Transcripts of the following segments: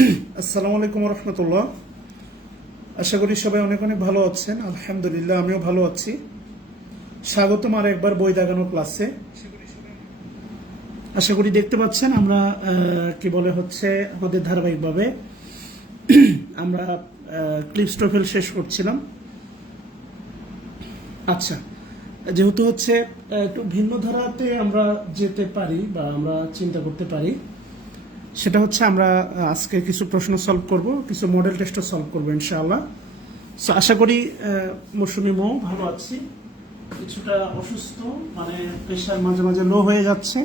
আসসালামু আলাইকুম রহমতুল্লাহ। আশা করি সবাই অনেক অনেক ভালো আছেন। আলহামদুলিল্লাহ আমিও ভালো আছি। স্বাগতম আর একবার বই দাগানো ক্লাসে। আশা করি দেখতে পাচ্ছেন আমরা কি বলে হচ্ছে আমাদের ধারাবাহিকভাবে আমরা ক্লিপস টোফেল শেষ করছিলাম। আচ্ছা, যেহেতু হচ্ছে একটু ভিন্ন ধারাতে আমরা যেতে পারি বা আমরা চিন্তা করতে পারি, সেটা হচ্ছে আমরা আজকে কিছু প্রশ্ন সলভ করব, কিছু মডেল টেস্টও সলভ করবো ইনশাআল্লাহ। সো আশা করি মৌসুমি মৌ ভালো আছি, কিছুটা অসুস্থ, মানে প্রেশার মাঝে মাঝে লো হয়ে যাচ্ছে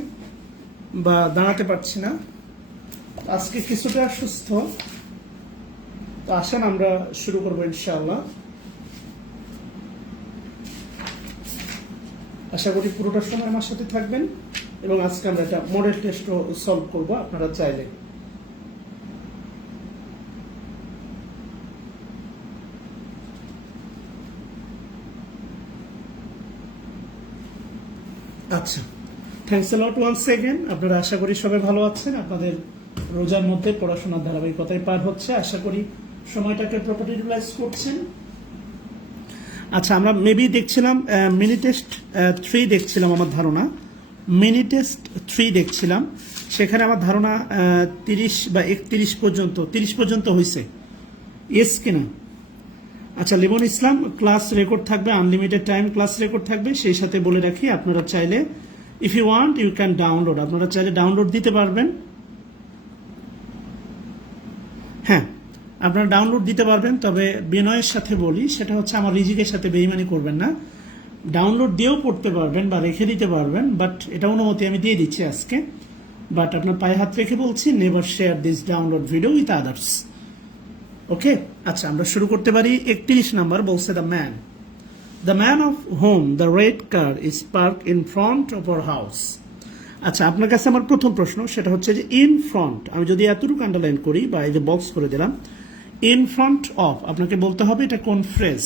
বা দাঁড়াতে পারছি না, আজকে কিছুটা সুস্থ। তো আসেন আমরা শুরু করবো ইনশাআল্লাহ। আশা করি পুরোটা সময় আমার সাথে থাকবেন এবং আজকে আমরা একটা মডেল টেস্টও সলভ করব আপনারা চাইলে। আচ্ছা, thanks a lot once second. আপনারা আশা করি সবাই ভালো আছেন, আপনাদের রোজার মধ্যে পড়াশোনার ধারাবাহিকতায় পার হচ্ছে, আশা করি সময়টাকে প্রপারলি ইউটিলাইজ করছেন। আচ্ছা, আমরা মেবি দেখছিলাম মিনি টেস্ট 3 দেখছিলাম, আমার ধারণা মিনি টেস্ট 3 দেখছিলাম, সেখানে আমার ধারণা 30 বা 31 পর্যন্ত হয়েছে, ইয়েস কিনা? আচ্ছা, লিমন ইসলাম, ক্লাস রেকর্ড থাকবে, আনলিমিটেড টাইম ক্লাস রেকর্ড থাকবে। সেই সাথে বলে রাখি, আপনারা চাইলে if you want you can download, আপনারা চাইলে ডাউনলোড দিতে পারবেন। হ্যাঁ, আপনারা ডাউনলোড দিতে পারবেন, তবে বিনয়ের সাথে বলি, সেটা হচ্ছে আমার রিজিকের সাথে বেইমানি করবেন না। ডাউনলোড দিয়েও পড়তে পারবেন বা রেখে দিতে পারবেন, বাট এটা অনুমতি আমি দিয়ে দিচ্ছি আজকে। বাট আপনার পায়ে হাত রেখে বলছি, never share this download video with others. Okay, আচ্ছা আমরা শুরু করতে পারি। 31 নাম্বার বলছে, the man of home the red car is park in front of our house. আচ্ছা, আপনার কাছে আমার প্রথম প্রশ্ন সেটা হচ্ছে যে ইন ফ্রন্ট, আমি যদি এতটুকু আন্ডারলাইন করি বা এই যে বক্স করে দিলাম, ইন ফ্রন্ট অফ আপনাকে বলতে হবে এটা কোন ফ্রেজ,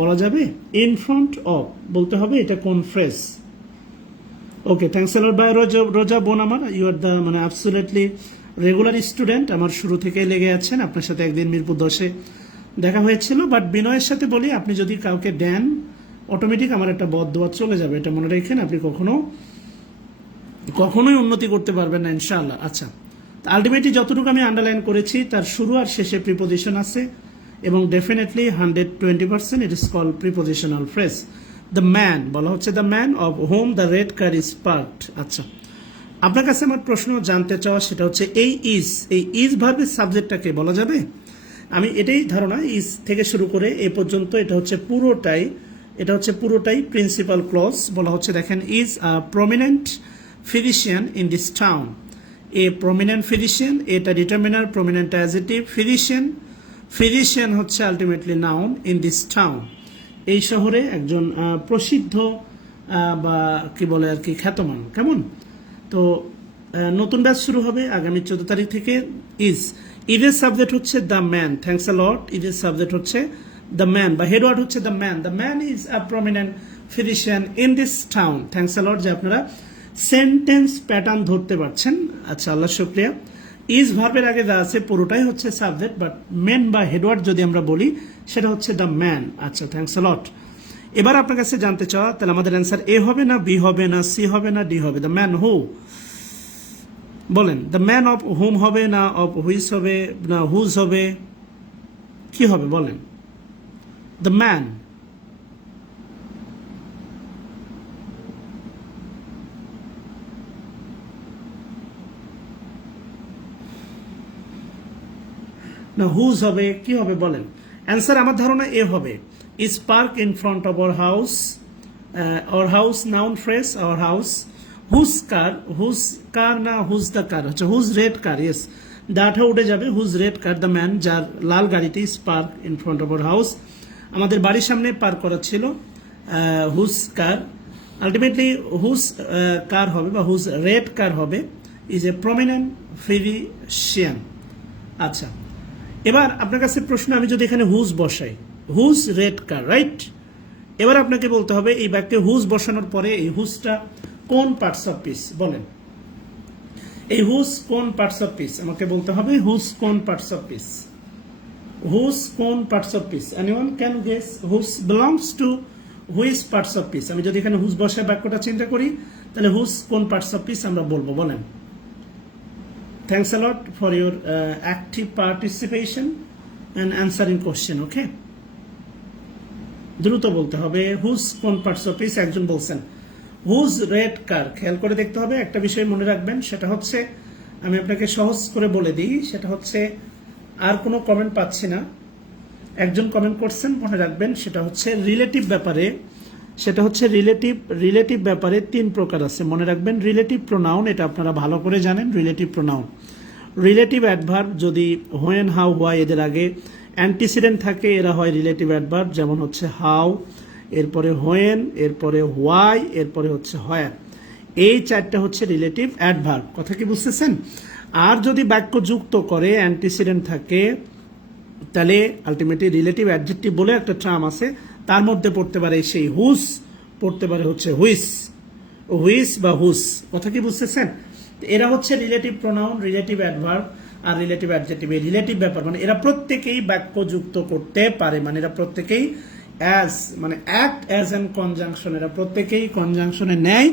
বলা যাবে? ইন ফ্রন্ট অফ বলতে হবে এটা কোন phrase. Okay, thanks a lot by Roza বোন আমার, ইউ আর দ্য মানে অ্যাবসলিউটলি রেগুলার স্টুডেন্ট, আমার শুরু থেকেই লেগে আছেন। আপনার সাথে একদিন মিরপুর 10-এ দেখা হয়েছিল। বাট বিনয়ের সাথে বলি, আপনি যদি কাউকে দেন অটোমেটিক আমার একটা বদদোয়া চলে যাবে, এটা মনে রাখেন, আপনি কখনোই উন্নতি করতে পারবেন না ইনশাআল্লাহ। আচ্ছা, আলটিমেটলি যতটুকু আমি আন্ডারলাইন করেছি তার শুরু আর শেষে প্রিপোজিশন আছে এবং definitely 120% it is called prepositional phrase. The man বলা হচ্ছে the man of home the red car is parked. আচ্ছা, আপনার কাছে আমার প্রশ্ন জানতে চাওয়া সেটা হচ্ছে এই ইজ ভার্বের সাবজেক্টটাকে বলা যাবে? আমি এটাই ধারণা, ইজ থেকে শুরু করে এ পর্যন্ত এটা হচ্ছে পুরোটাই প্রিন্সিপাল ক্লজ। বলা হচ্ছে দেখেন, is a prominent physician in this town. A prominent physician, এটা ডিটারমিনার, প্রমিনেন্ট অ্যাডজেক্টিভ, ফিজিশিয়ান হচ্ছে ultimately noun, in this town এই শহরে একজন প্রসিদ্ধ বা কি বলে আর কি খ্যাতমান, কেমন? তো নতুন ব্যাচ শুরু হবে আগামী 14 তারিখ থেকে। ইজের সাবজেক্ট হচ্ছে the man, thanks a lot. ইজের সাবজেক্ট হচ্ছে দ্য ম্যান বা হেডওয়ার্ড হচ্ছে the man is a prominent physician in this town. Thanks a lot যে আপনারা সেন্টেন্স প্যাটার্ন ধরতে পারছেন। আচ্ছা, আল্লাহ শুকরিয়া। ইজ ভার্বের আগে যা আছে পুরোটাই হচ্ছে সাবজেক্ট, বাট মেন বা হেডওয়ার্ড যদি আমরা বলি সেটা হচ্ছে দ্য ম্যান। আচ্ছা, থ্যাংকস আ লট। এবার আপনার কাছে জানতে চাওয়া, তাহলে আমাদের অ্যান্সার এ হবে না, বি হবে না, সি হবে না, ডি হবে? দ্য ম্যান হু, বলেন দ্য ম্যান অফ হোম হবে না অফ হুইচ হবে না হুজ হবে, কি হবে বলেন? দ্য ম্যান, না হুজ হবে, কি হবে বলেন? অ্যান্সার আমার ধারণা এ হবে, is park in front of our house noun phrase our house. Whose car না হুজ দ্য কার হচ্ছে হুজ রেড কার, ইয়েস দাটা উঠে যাবে, whose red car the man যার লাল গাড়িটি, is park in front of our house আমাদের বাড়ির সামনে পার্ক করা ছিল। Whose car, ultimately whose car হবে বা হুজ রেড কার হবে, ইজ এ প্রমিনেন্ট ফিজিশিয়ান। আচ্ছা, এবার আপনার কাছে প্রশ্ন, আমি যদি এখানে হুজ বসাই, হুজ রেড কার, রাইট? এবার আপনাকে বলতে হবে এই বাক্যে হুজ বসানোর পরে এই হুজটা কোন পার্টস অফ স্পিচ বলেন? এই হুজ কোন পার্টস অফ পিস আমাকে বলতে হবে, হুজ কোন পার্টস অফ পিস, হুজ কোন parts of speech, anyone can guess whose belongs to which parts of speech. আমি যদি এখানে হুজ বসে বাক্যটা চিন্তা করি তাহলে হুজ কোন পার্টস অফ পিস আমরা বলবো, বলেন। Thanks a lot for your active participation and answering question. Okay, দ্রুত বলতে হবে হুজ কোন পার্টস অফ পিস। একজন বলছেন হুজ রেড কার। খেয়াল করে দেখতে হবে, একটা বিষয় মনে রাখবেন, সেটা হচ্ছে আমি আপনাকে সহজ করে বলে দিই, সেটা হচ্ছে আর কোনো কমেন্ট পাচ্ছি না, একজন কমেন্ট করছেন, মনে রাখবেন সেটা হচ্ছে রিলেটিভ ব্যাপারে, সেটা হচ্ছে রিলেটিভ ব্যাপারে 3 প্রকার আছে, মনে রাখবেন। রিলেটিভ প্রোনাউন, এটা আপনারা ভালো করে জানেন। রিলেটিভ প্রোনাউন, রিলেটিভ অ্যাডভার্ব যদি হোয়েন, হাউ, হোয়াই এদের আগে অ্যান্টিসিডেন্ট থাকে এরা হয় রিলেটিভ অ্যাডভার্ব, যেমন হচ্ছে হাউ, এরপরে হোয়েন, এরপরে হোয়াই, এরপরে হচ্ছে হোয়ার। এই 4টা হচ্ছে রিলেটিভ অ্যাডভার্ব। কথা কি বুঝতেছেন? আর যদি বাক্য যুক্ত করে অ্যান্টিসিডেন্ট থাকে তাহলে আলটিমেটলি রিলেটিভ অ্যাডজেক্টিভ বলে একটা টার্ম আছে, তার মধ্যে পড়তে পারে সেই হুস, পড়তে পারে হচ্ছে হুইস, হুইস বা হুস। কথা কি বুঝতেছেন? এরা হচ্ছে রিলেটিভ প্রোনাউন, রিলেটিভ অ্যাডভার্ব আর রিলেটিভ অ্যাডজেক্টিভ। এই রিলেটিভ ব্যাপার মানে এরা প্রত্যেকেই বাক্য যুক্ত করতে পারে, মানে এরা প্রত্যেকেই অ্যাজ মানে অ্যাক্ট অ্যাজ অ্যান কনজাংশন, এরা প্রত্যেকেই কনজাংশনের ন্যায়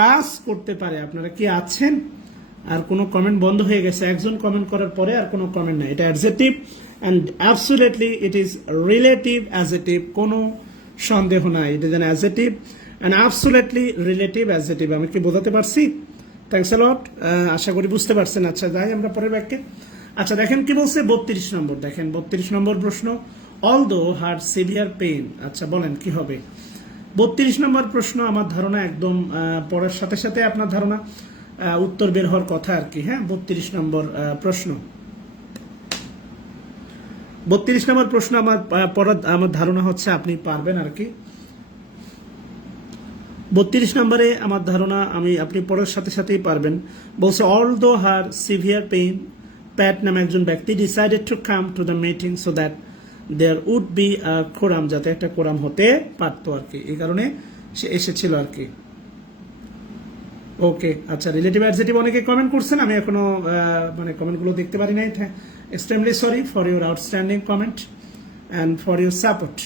কাজ করতে পারে। আপনারা কি আছেন? আর কোনো কমেন্ট বন্ধ হয়ে গেছে, একজন কমেন্ট করার পরে আর কোনো কমেন্ট নাই। এটা adjective and absolutely it is relative adjective, কোনো সন্দেহ নাই। It is an adjective and absolutely relative adjective. আমি কি বোঝাতে পারছি? থ্যাংকস আ লট, আশা করি বুঝতে পারছেন। আচ্ছা, যাই আমরা পরের বাক্যে। আচ্ছা, দেখেন কি বলছে 32 নম্বর, দেখেন 32 নম্বর প্রশ্ন, অলদো হার সিভিয়ার পেইন। আচ্ছা, বলেন কি হবে? 32 নম্বর প্রশ্ন আমার ধারণা একদম পড়ার সাথে সাথে আপনার ধারণা উত্তর বের হওয়ার কথা আর কি। হ্যাঁ, 32 নম্বর প্রশ্ন, 32 নম্বর প্রশ্ন আমার পড়ার আমার ধারণা হচ্ছে আপনি পারবেন আর কি। 32 নম্বরে আমার ধারণা আপনি পড়ার সাথে সাথেই পারবেন। বলছে although her severe pain, Pat নামে একজন ব্যক্তি decided to come to the meeting so that there would be a quorum, যাতে একটা কোরাম হতে পারতো আর কি, এই কারণে সে এসেছিল আর কি। ওকে, আচ্ছা, রিলেটিভ অ্যাডজেক্টিভ অনেকে কমেন্ট করছেন, আমি এখনো মানে কমেন্টগুলো দেখতে পারি নাই। Extremely sorry for your outstanding comment and for your support,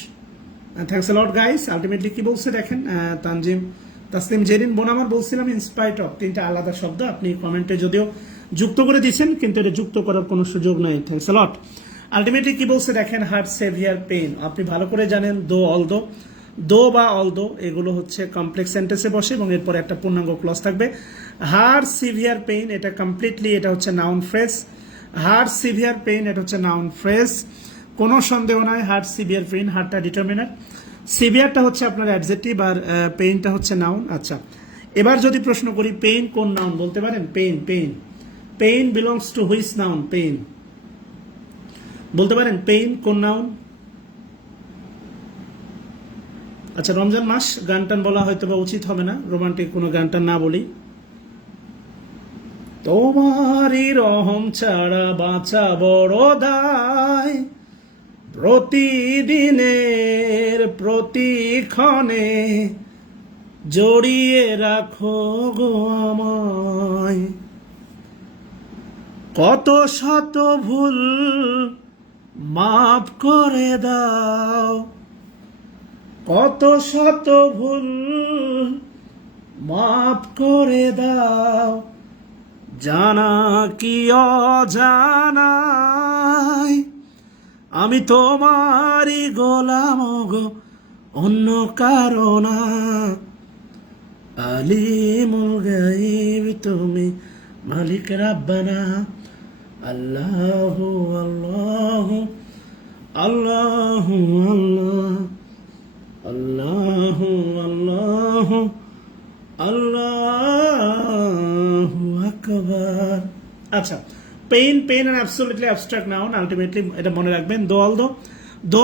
thanks a lot guys. Ultimately কি বলছে দেখেন, তাসলিম জেরিন বোন আমার বলছিলাম ইনস্পাইট অফ, 3টা আলাদা শব্দ, আপনি কমেন্টে যদিও যুক্ত করে দিচ্ছেন কিন্তু এটা যুক্ত করার কোনো সুযোগ নাই। Thanks a lot. আলটিমেটলি কি বলছে দেখেন, হার্ট সেভিয়ার পেইন, আপনি ভালো করে জানেন দো অলদো, দো বা অলদো এগুলো হচ্ছে কমপ্লেক্স সেন্টেন্সে বসে এবং এরপরে একটা পূর্ণাঙ্গ ক্লজ থাকবে। হার্ট সিভিয়ার পেইন এটা কমপ্লিটলি এটা হচ্ছে noun phrase, heart severe pain এটা হচ্ছে নাউন ফ্রেজ, কোনো সন্দেহ নাই। হার্ট সিভিয়ার পেইন, হার্টটা ডিটারমিনার, সিভিয়ারটা হচ্ছে আপনার অ্যাডজেক্টিভ আর পেইনটা হচ্ছে নাউন। আচ্ছা, এবার যদি প্রশ্ন করি পেইন কোন নাউন বলতে পারেন? Pain, pain, pain belongs to which noun? Pain বলতে পারেন পেইন কোন নাউন? আচ্ছা, রমজান মাস, গান টান বলা হয়তো বা উচিত হবে না, রোমান্টিক কোনো গান টান না বলি। তোমারই রহম ছাড়া বাঁচা বড় দায়, প্রতিদিনের প্রতিক্ষণে জড়িয়ে রাখো গো আমায়, কত শত ভুল মাফ করে দাও, কত শত ভুল মাফ করে দাও, জানা কি অজানায় আমি তোমারই গোলাম গো, অন্য কারণা, আলিমুল গায়ব তুমি, মালিক রাব্বানা, আল্লাহু আল্লাহু আল্লাহু আল্লাহু আল্লাহু আল্লাহু আকবার। আচ্ছা, pain, pain and absolutely abstract noun, ultimately এটা মনে রাখবেন। দো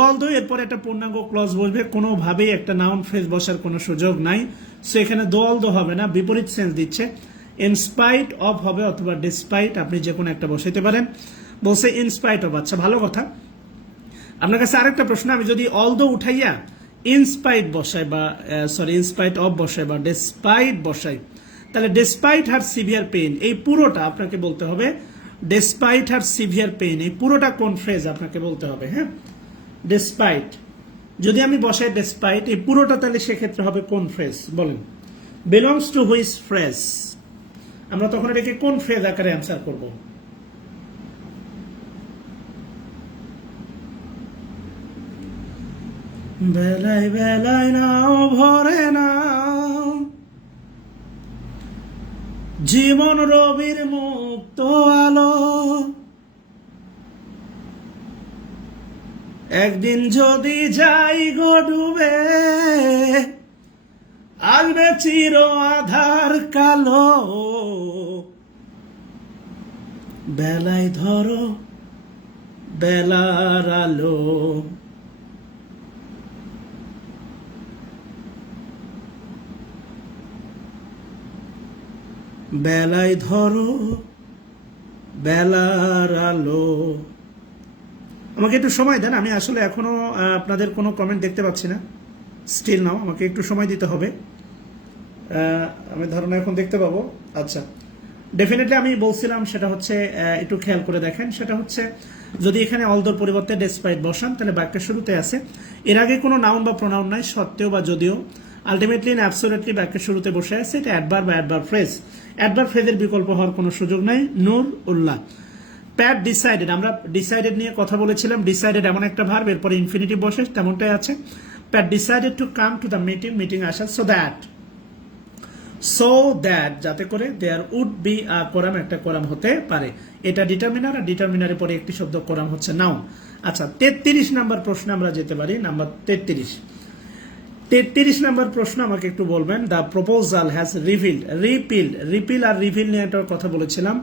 অলদো এরপর একটা পূর্ণাঙ্গ ক্লজ বসবে, কোনোভাবেই একটা নাউন ফ্রেজ বসার কোনো সুযোগ নাই। সো এখানে দো অলদো হবে না, বিপরীত সেন্স দিচ্ছে। ইনস্পাইট অফ হবে অথবা ডিসপাইট, আপনি যে কোনো একটা বসাইতে পারেন। বলছে ইনস্পাইট অফ। আচ্ছা, ভালো কথা। আপনার কাছে আরেকটা প্রশ্ন, আমি যদি অলদো উঠাইয়া ইনস্পাইট বসাই বা ইনস্পাইট অফ বসাই বা ডিসপাইট বসাই, তাহলে ডেসপাইট হার সিভিয়ার পেইন, এই পুরোটা আপনাকে বলতে হবে। ডেসপাইট হার সিভিয়ার পেইন, এই পুরোটা কোন ফ্রেজ আপনাকে বলতে হবে। হ্যাঁ, ডেসপাইট যদি আমি বসাই ডেসপাইট, এই পুরোটা তাহলে সেক্ষেত্রে হবে কোন ফ্রেজ বলেন। বিলংস টু হুইচ ফ্রেজ, আমরা তখন এটাকে কোন ফ্রেজ আকারে অ্যান্সার করব। বেলায় বেলায় নাও ভরে না জীবন রবির মুক্ত আলো, একদিন যদি যাই গো ডুবে আসবে চির আধার কালো, বেলায় ধরো বেলার আলো। বেলায় ধরো বেলার আলো। আমাকে একটু সময় দেন, আমি আসলে এখনো আপনাদের কোনো কমেন্ট দেখতে পাচ্ছি না। স্টিল নাও, আমাকে একটু সময় দিতে হবে। আমি ধারণা এখন দেখতে পাবো। আচ্ছা, ডেফিনেটলি আমি বলছিলাম সেটা হচ্ছে একটু খেয়াল করে দেখেন, সেটা হচ্ছে যদি এখানে অলদোর পরিবর্তে ডেসপাইট বসান তাহলে বাক্যের শুরুতে আছে, এর আগে কোনো নাউন বা প্রোনাউন নাই, সত্ত্বেও বা যদিও, আলটিমেটলি না অ্যাবসোলিউটলি বাক্যের শুরুতে বসে আছে। এটা অ্যাডভার্ব বা অ্যাডভার্ব ফ্রেজ, অ্যাডভার্ব ফ্রেজের বিকল্প হওয়ার কোনো সুযোগ নাই। নূর উল্লাহ। প্যাট ডিসাইডেড, আমরা ডিসাইডেড নিয়ে কথা বলেছিলাম। ডিসাইডেড এমন একটা ভার্ব, এরপরে ইনফিনিটিভ বসে, তেমনটাই আছে। Pat decided to come to the meeting, meeting আসা, সো দ্যাট যাতে করে there would be a quorum, একটা কোরাম হতে পারে। এটা ডিটারমিনার, আর ডিটারমিনারের পরে একটি শব্দ কোরাম হচ্ছে নাউন। আচ্ছা, 33 নাম্বার প্রশ্নে আমরা যেতে পারি। নাম্বার 33 নাম্বার প্রশ্ন আমাকে একটু বলবেন। The proposal has revealed, repeal আর রিভিল নিয়ে একটা কথা বলেছিলাম।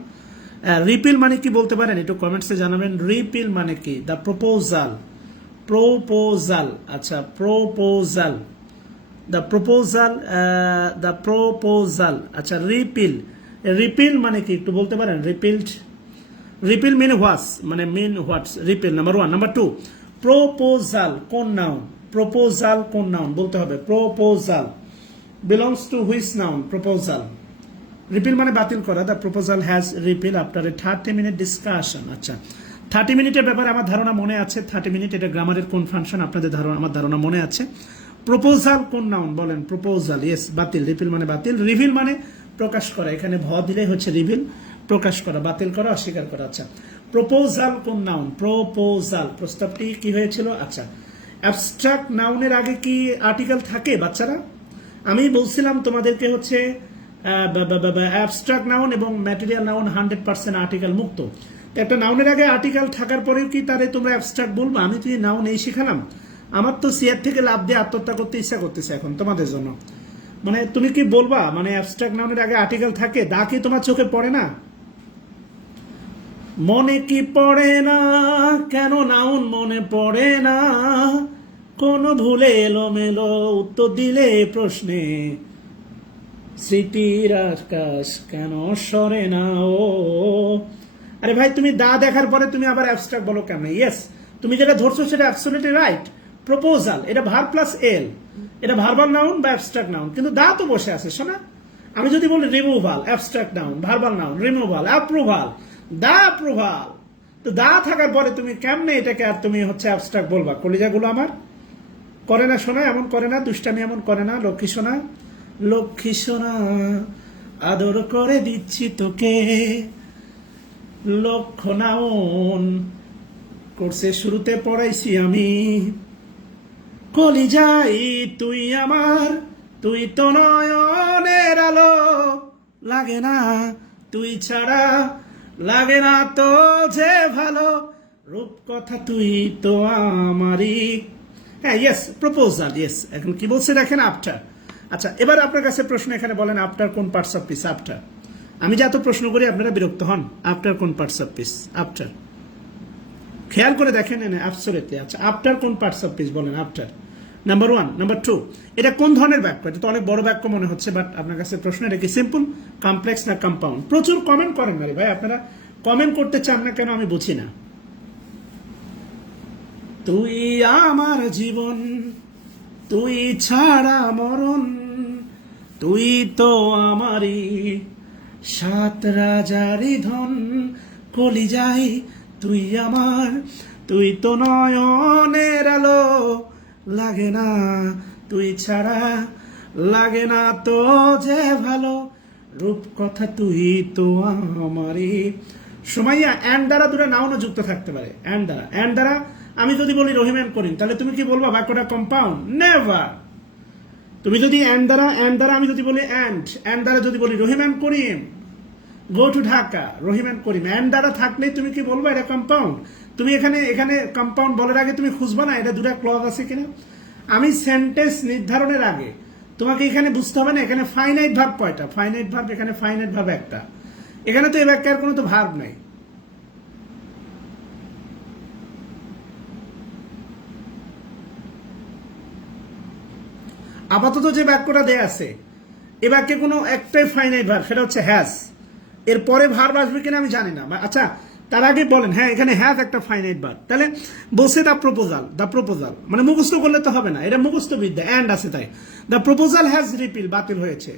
রিপিল মানে কি বলতে পারেন একটু কমেন্টসে জানাবেন। রিপিল মানে কি? দ্য প্রপোজাল, আচ্ছা প্রপোজাল, দ্য প্রপোজাল, আচ্ছা রিপিল মানে কি একটু বলতে পারেন। রিপিল মিন হোয়াটস, মানে মিন হোয়াটস রিপিল, নাম্বার 1। নাম্বার 2, প্রপোজাল কোন নাউন? প্রপোজাল কোন নাউন বলতে হবে। Proposal belongs to which noun? Proposal. Repeal মানে বাতিল করা। The proposal has repeal after a 30 minute discussion. আচ্ছা, 30 মিনিটের ব্যাপারে আমার ধারণা মনে আছে। 30 মিনিট এটা গ্রামারের কোন ফাংশন আপনাদের ধারণা, আমার ধারণা মনে আছে। প্রপোজাল কোন নাউন বলেন? প্রপোজাল, ইয়েস, বাতিল। রিপিল মানে বাতিল। রিভিল মানে প্রকাশ করা, এখানে ভ দিলে হচ্ছে রিভিল, প্রকাশ করা, বাতিল করা, অস্বীকার করা। আচ্ছা, প্রপোজাল কোন নাউন? প্রপোজাল, প্রস্তাবটি কি হয়েছিল? আচ্ছা, অ্যাবস্ট্রাক্ট নাউনের আগে কি আর্টিকেল থাকে বাচ্চারা? আমি বলছিলাম তোমাদেরকে হচ্ছে অ্যাবস্ট্রাক্ট নাউন এবং ম্যাটেরিয়াল নাউন 100% আর্টিকেল মুক্ত। একটা নাউনের আগে আর্টিকেল থাকার পরেও কি তারে তোমরা অ্যাবস্ট্রাক্ট বলবো? আমি তো নাউন এই শিখালাম। আমার তো চেয়ার থেকে লাভ দিয়ে আত্মহত্যা করতে ইচ্ছা করতেছে এখন তোমাদের জন্য। মানে তুমি কি বলবা মানে অ্যাবস্ট্রাক্ট নাউনের আগে আর্টিকেল থাকে? দা কি তোমার চোখে পড়ে না? মনে কি পড়ে না? কেন নাউন মনে পড়ে না? কোন ভুলে এলোমেলো উত্তর দিলে প্রশ্নে স্মৃতির আকাশ কেন সরে না? ও আরে ভাই, তুমি দা দেখার পরে তুমি আবার অ্যাবস্ট্রাক্ট বলো কেমন? ইয়েস, তুমি যেটা ধরছো সেটা অ্যাবসলিউটলি রাইট। প্রপোজাল এটা ভার্ব প্লাস এল, এটা ভার্বাল নাউন বা অ্যাবস্ট্রাক্ট নাউন, কিন্তু দা তো বসে আছে শোনা। আমি যদি বলি removal, abstract noun, verbal noun, removal, approval, দা অ্যাপ্রুভাল, তো দা থাকার পরে তুমি কেমনে এটাকে আর তুমি হচ্ছে অ্যাবস্ট্রাক্ট বলবা? কলিজাগুলো আমার করে না শোনা, এমন করে না, দুষ্টামি এমন করে না। লক্ষ্মী সোনা, লক্ষ্মী সোনা, আদর করে দিচ্ছি তোকে, লক্ষ নাউন কোর্সে শুরুতে পড়াইছি আমি। কলিজাই তুই আমার, তুই তো নয়নের আলো, লাগে না তুই ছাড়া, লাগে না তো যে ভালো, রূপকথা তুই তো আমারই। হ্যাঁ, ইয়েস, প্রপোজাল, ইয়েস। এখন কি বলছে দেখেন, আফটার। আচ্ছা, এবার আপনার কাছে প্রশ্ন, এখানে বলেন আফটার কোন পার্টস অফ পিস? আফটার, আমি যে এত প্রশ্ন করি আপনারা বিরক্ত হন। আফটার কোন পার্টস অফ পিস? আফটার, খেয়াল করে দেখেন না, অ্যাবসলিউটলি। আচ্ছা, আফটার কোন পার্টস অফ পিস বলেন? After, number 1। নাম্বার 2, এটা কোন ধরনের বাক্য? এটা তো অনেক বড় বাক্য মনে হচ্ছে, বাট আপনার কাছে প্রশ্ন, এটা কি সিম্পল, কমপ্লেক্স না কম্পাউন্ড? প্রচুর কমেন্ট করেন না রে ভাই, আপনারা কমেন্ট করতে চান না কেন আমি বুঝি না। তুই আমার জীবন, তুই ছাড়া মরণ, তুই তো আমারই সাত রাজারি ধন, কলিজাই তুই আমার, তুই তো নয়নের আলো, লাগে না তুই ছাড়া, লাগে না তো যে ভালো, রূপকথা তুই তো আমারই। সুমাইয়া অ্যান্ড দ্বারা দুটো নাউনও যুক্ত থাকতে পারে। অ্যান্ড দ্বারা আমি যদি বলি রহিম অ্যান্ড করিম, তাহলে তুমি কি বলবা বাক্যটা কম্পাউন্ড? নেভার। তুমি যদি অ্যান্ড দ্বারা আমি যদি বলি অ্যান্ড দ্বারা যদি বলি Rahim and Karim go to Dhaka, Rahim and Karim, and দ্বারা থাকলেই তুমি কি বলবো এটা কম্পাউন্ড। তুমি এখানে কম্পাউন্ড বলার আগে তুমি খুঁজবা না এটা দুটা ক্লজ আছে কিনা। আমি সেন্টেন্স নির্ধারণের আগে তোমাকে এখানে বুঝতে হবে না এখানে ফাইনাইট ভার্ব কয়টা, ফাইনাইট ভার্ব এখানে ফাইনাইট ভার্ব একটা, এখানে তো এই বাক্যের কোনো তো ভার্ব নাই। আপাতত যে বাক্যটা দেয়া আছে এ বাক্যে কোনো একটাই ফাইনাইট ভার্ব, সেটা হচ্ছে হ্যাজ। এর পরে ভার্ব আসবে কিনা আমি জানি না। আচ্ছা তার আগে বলেন হ্যাঁ এখানে হ্যাজ একটা ফাইনাইট ভার্ব, তাহলে বসে দ্য প্রপোজাল মানে মুখস্থ করলে তো হবে না, এটা মুখস্থ বিদ্যা, অ্যান্ড আছে তাই। দ্য প্রপোজাল হ্যাজ রিপিল, বাতিল হয়েছে।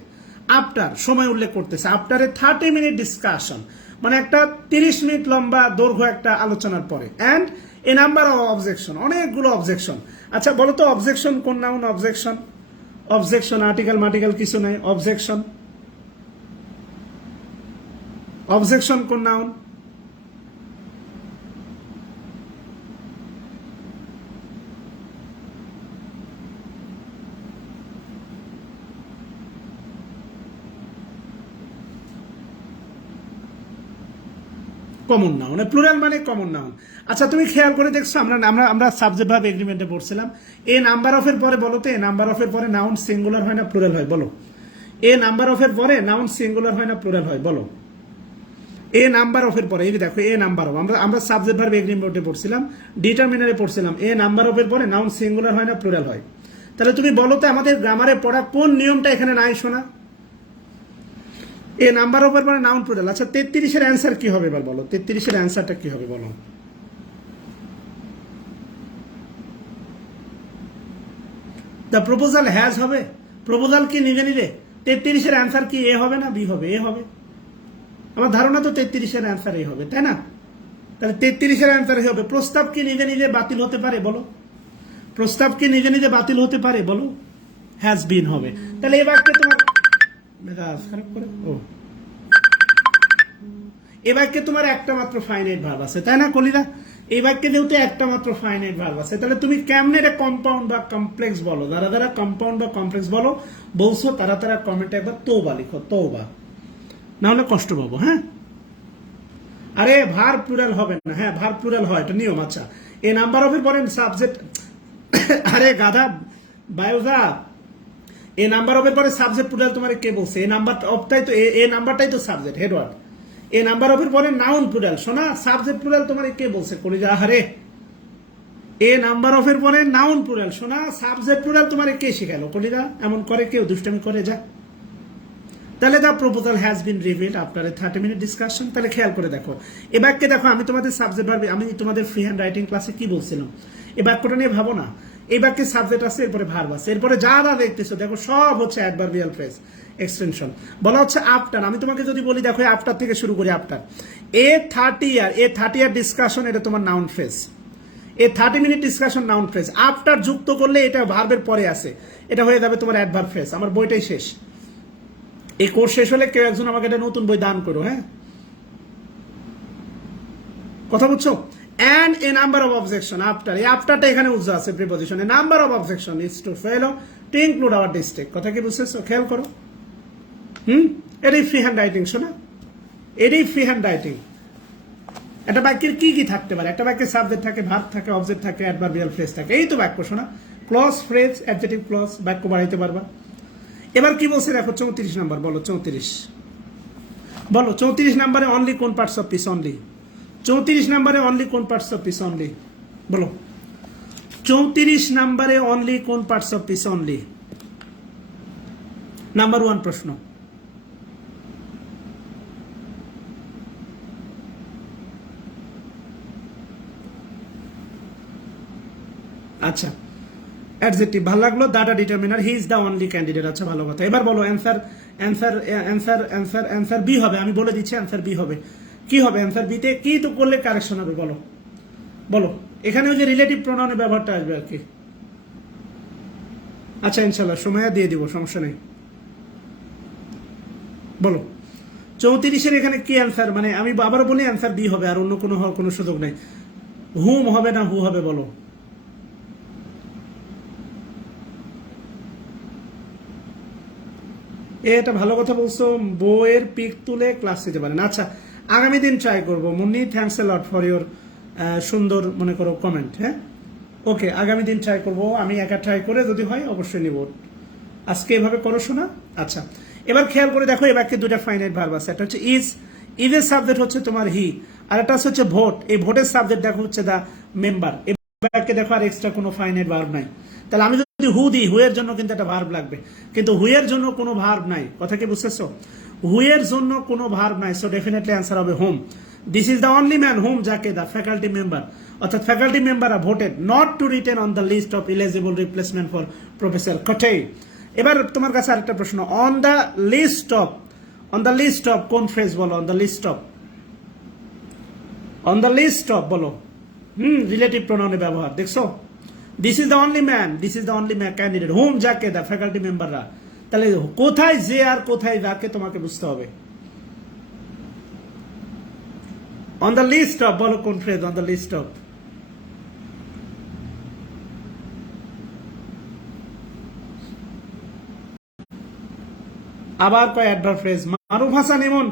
আফটার, সময় উল্লেখ করতেছে, আফটার এ 30 মিনিট ডিসকাশন, মানে একটা 30 মিনিট লম্বা দৈর্ঘ্য একটা আলোচনার পরে। And a number of objection, অনেকগুলো অবজেকশন। আচ্ছা বলো তো অবজেকশন কোন নাউন? অবজেকশন আর্টিকেল মার্টিকেল কিছু নাই, অবজেকশন কোন নাউন? কমন নাউন, প্লুরাল মানে কমন নাউন। আচ্ছা তুমি খেয়াল করে দেখছো আমরা সাবজেক্ট ভার্ব এগ্রিমেন্টে পড়ছিলাম, এ নাম্বার অফ এর পরে বলো তো, এ নাম্বার অফ এর পরে নাউন সিঙ্গুলার হয় না প্লুরাল হয়? বলো এ নাম্বার অফ এর পরে নাউন সিঙ্গুলার হয় না প্লুরাল হয়? বলো এ নাম্বার অফ এর পরে, এই দেখো এ নাম্বার অফ, আমরা সাবজেক্ট ভার্ব এগ্রিমেন্টে পড়ছিলাম, ডিটারমিনারে পড়ছিলাম, এ নাম্বার অফ এর পরে নাউন সিঙ্গুলার হয় না প্লুরাল হয়? তাহলে তুমি বলো তো আমাদের গ্রামারে পড়া কোন নিয়মটা এখানে নাই শোনা? এ নাম্বার অফ এর পরে নাউন প্লুরাল। আচ্ছা 33-এর অ্যান্সার কি হবে এবার বলো, 33-এর অ্যান্সারটা কি হবে বলো? দ্য প্রপোজাল হ্যাজ হবে, প্রপোজাল কি নিজে নিজে? 33-এর অ্যান্সার কি এ হবে না বি হবে? এ হবে। আমার ধারণা তো 33-এর অ্যান্সার এ হবে, তাই না? তাহলে 33-এর অ্যান্সার এ হবে। প্রস্তাব কি নিজে নিজে বাতিল হতে পারে বলো? প্রস্তাব কি নিজে নিজে বাতিল হতে পারে বলো? হ্যাজ বিন হবে। তাহলে এ বাক্যে তোমার খারাপ করে এ বাক্যে তোমার একটা মাত্র ফাইনাইট ভার্ব আছে, তাই না কলিরা? এই বাক্যে যেহেতু একটা মাত্র ফাইনাইট ভার্ব আছে, তাহলে তুমি কেমনে এটা কম্পাউন্ড বা কমপ্লেক্স বলো? যারা কম্পাউন্ড বা কমপ্লেক্স বলছো তারা কমেন্টে একবার তৌবা লিখো, তৌবা, না হলে কষ্ট পাবো। হ্যাঁ আরে ভার্ব প্লুরাল হবে না, হ্যাঁ ভার্ব প্লুরাল হয়, এটা নিয়ম। আচ্ছা এ নাম্বার অফ এর পরে সাবজেক্ট, আরে গাধা বায়োজা, এ নাম্বার অফ এর পরে সাবজেক্ট প্লুরাল তোমার কে বলছে? এ নাম্বার অফটাই তো, এ নাম্বারটাই তো subject headward. A number of এর পরে নাউন প্লুরাল, শোনা সাবজেক্ট প্লুরাল তোমার কে বলছে? কলিজা হারে, এ নাম্বার অফ এর পরে নাউন প্লুরাল, শোনা সাবজেক্ট প্লুরাল তোমার কে শিখালো? কলিজা এমন করে কেউ? দুষ্টামি করে যা। তাহলে the proposal has been revealed after a 30 minute discussion. তাহলে খেয়াল করে দেখো এ বাক্যে, দেখো আমি তোমাদের সাবজেক্ট ভার্ব, আমি তোমাদের ফ্রি হ্যান্ড রাইটিং ক্লাসে কি বলছিলাম, এই বাক্যটা নিয়ে ভাবো না। এই বাক্যে সাবজেক্ট আছে, এরপরে ভার্ব আছে, এরপরে যা দেখতেছো দেখো সব হচ্ছে অ্যাডভার্বিয়াল ফ্রেজ এক্সটেনশন। বলা হচ্ছে আফটার। আমি তোমাকে যদি বলি দেখো আফটার থেকে শুরু করি, আফটার এ 30 ইয়ার ডিসকাশন, এটা তোমার নাউন ফ্রেজ। এ 30 minute discussion noun phrase. After যুক্ত করলে এটা ভার্বের পরে আছে, এটা হয়ে যাবে তোমার অ্যাডভার্ব ফ্রেজ। আমার বইটাই শেষ, এই কোর্স শেষ হলে কেউ একজন আমাকে একটা নতুন বই দান করো। হ্যাঁ কথা বুঝছো? and a number of objection after, এই আফটারটা এখানে উজ্জ্বল আছে preposition. a number of objection is to fail to include our district। কথা কি বুঝতেছো? খেয়াল করো। এটাই ফ্রি হ্যান্ড রাইটিং, শোনা এটাই ফ্রি হ্যান্ড রাইটিং। একটা বাক্যের কি কি থাকতে পারে? একটা বাক্যের সাবজেক্ট থাকে, ভার্ব থাকে, অবজেক্ট থাকে, অ্যাডভার্বিয়াল ফ্রেজ থাকে, এই তো বাক্য। শোনা ক্লজ, ফ্রেজ, অ্যাডজেক্টিভ ক্লজ, বাক্য বাড়াইতে পারবা। এবার কি বলছে দেখো 34 নাম্বার, বলো 34, বলো 34 নাম্বারে অনলি কোন পার্টস অফ পিস? অনলি 34 নাম্বারে অনলি কোন পার্টস অফ পিস? অনলি বলো 34 নাম্বারে অনলি কোন parts of speech? Only number 1 প্রশ্ন। আচ্ছা অ্যাডজেক্টিভ ভালো লাগলো, দাটা determiner, he is the only candidate. আচ্ছা ভালো কথা। এবার বলো answer, answer answer answer answer B হবে। আমি বলে দিচ্ছি অ্যান্সার বি হবে। কি হবে অ্যান্সার বিতে? কি তো করলে কারেকশন হবে বলো, বলো। এখানে ওই যে রিলেটিভ প্রোনাউনের ব্যবহারটা আসবে আর কি। আচ্ছা ইনশাল্লাহ সময় দিয়ে দিব, সমস্যা নেই। বলো 34-এর এখানে কি অ্যান্সার? মানে আমি আবারও বলি অ্যান্সার বি হবে, আর অন্য কোনো হওয়ার কোনো সুযোগ নেই। হুম হবে না হু হবে বলো। এটা ভালো কথা বলছো, বইয়ের পিক তুলে ক্লাস দিতে পারেন। আচ্ছা আগামী দিন ট্রাই করবো Munni, thanks a lot for your সুন্দর মনে করো কমেন্ট। হ্যাঁ ওকে, আগামী দিন ট্রাই করবো, আমি একা ট্রাই করে যদি হয় অবশ্যই নিব। আজকে এভাবে করো শোনা। আচ্ছা এবার খেয়াল করে দেখো, এই বাক্যে দুটা ফাইনাইট ভার্ব আছে, একটা হচ্ছে ইজ, ইজের সাবজেক্ট হচ্ছে তোমার হি, আর একটা হচ্ছে ভোট। এই ভোটের সাবজেক্ট দেখো হচ্ছে দা মেম্বার। এই বাক্যে দেখো আর এক্সট্রা কোনো ফাইনাইট ভার্ব নাই। তাহলে আমি যদি হু দিই, হু এর জন্য কিন্তু একটা ভার্ব লাগবে, কিন্তু হু এর জন্য কোনো ভার্ব নাই। কথা কি বুঝতেছো? হু এর জন্য কোনো ভার্ব নাই, সো ডেফিনেটলি অ্যান্সার হবে whom. This is the only man whom যাকে দ্য ফ্যাকাল্টি মেম্বার, অর্থাৎ faculty member are voted not to retain on the list of eligible replacement for professor কটে। এবার তোমার কাছে আরেকটা প্রশ্ন, on the list of, on the list of কোন phrase বলো? On the list of, on the list of বলো। Relative প্রোনাউনের ব্যবহার দেখছো। This is the only man, this is the only man candidate, home যাকে দ্য ফ্যাকাল্টি মেম্বাররা। তাহলে কোথায় যে আর কোথায় যাকে তোমাকে বুঝতে হবে। অন দ্য লিস্ট অফ বলো কোন phrase? On the list of. আবার কয় অ্যাডভার্ব ফ্রেজ। মারুফ হাসান এমন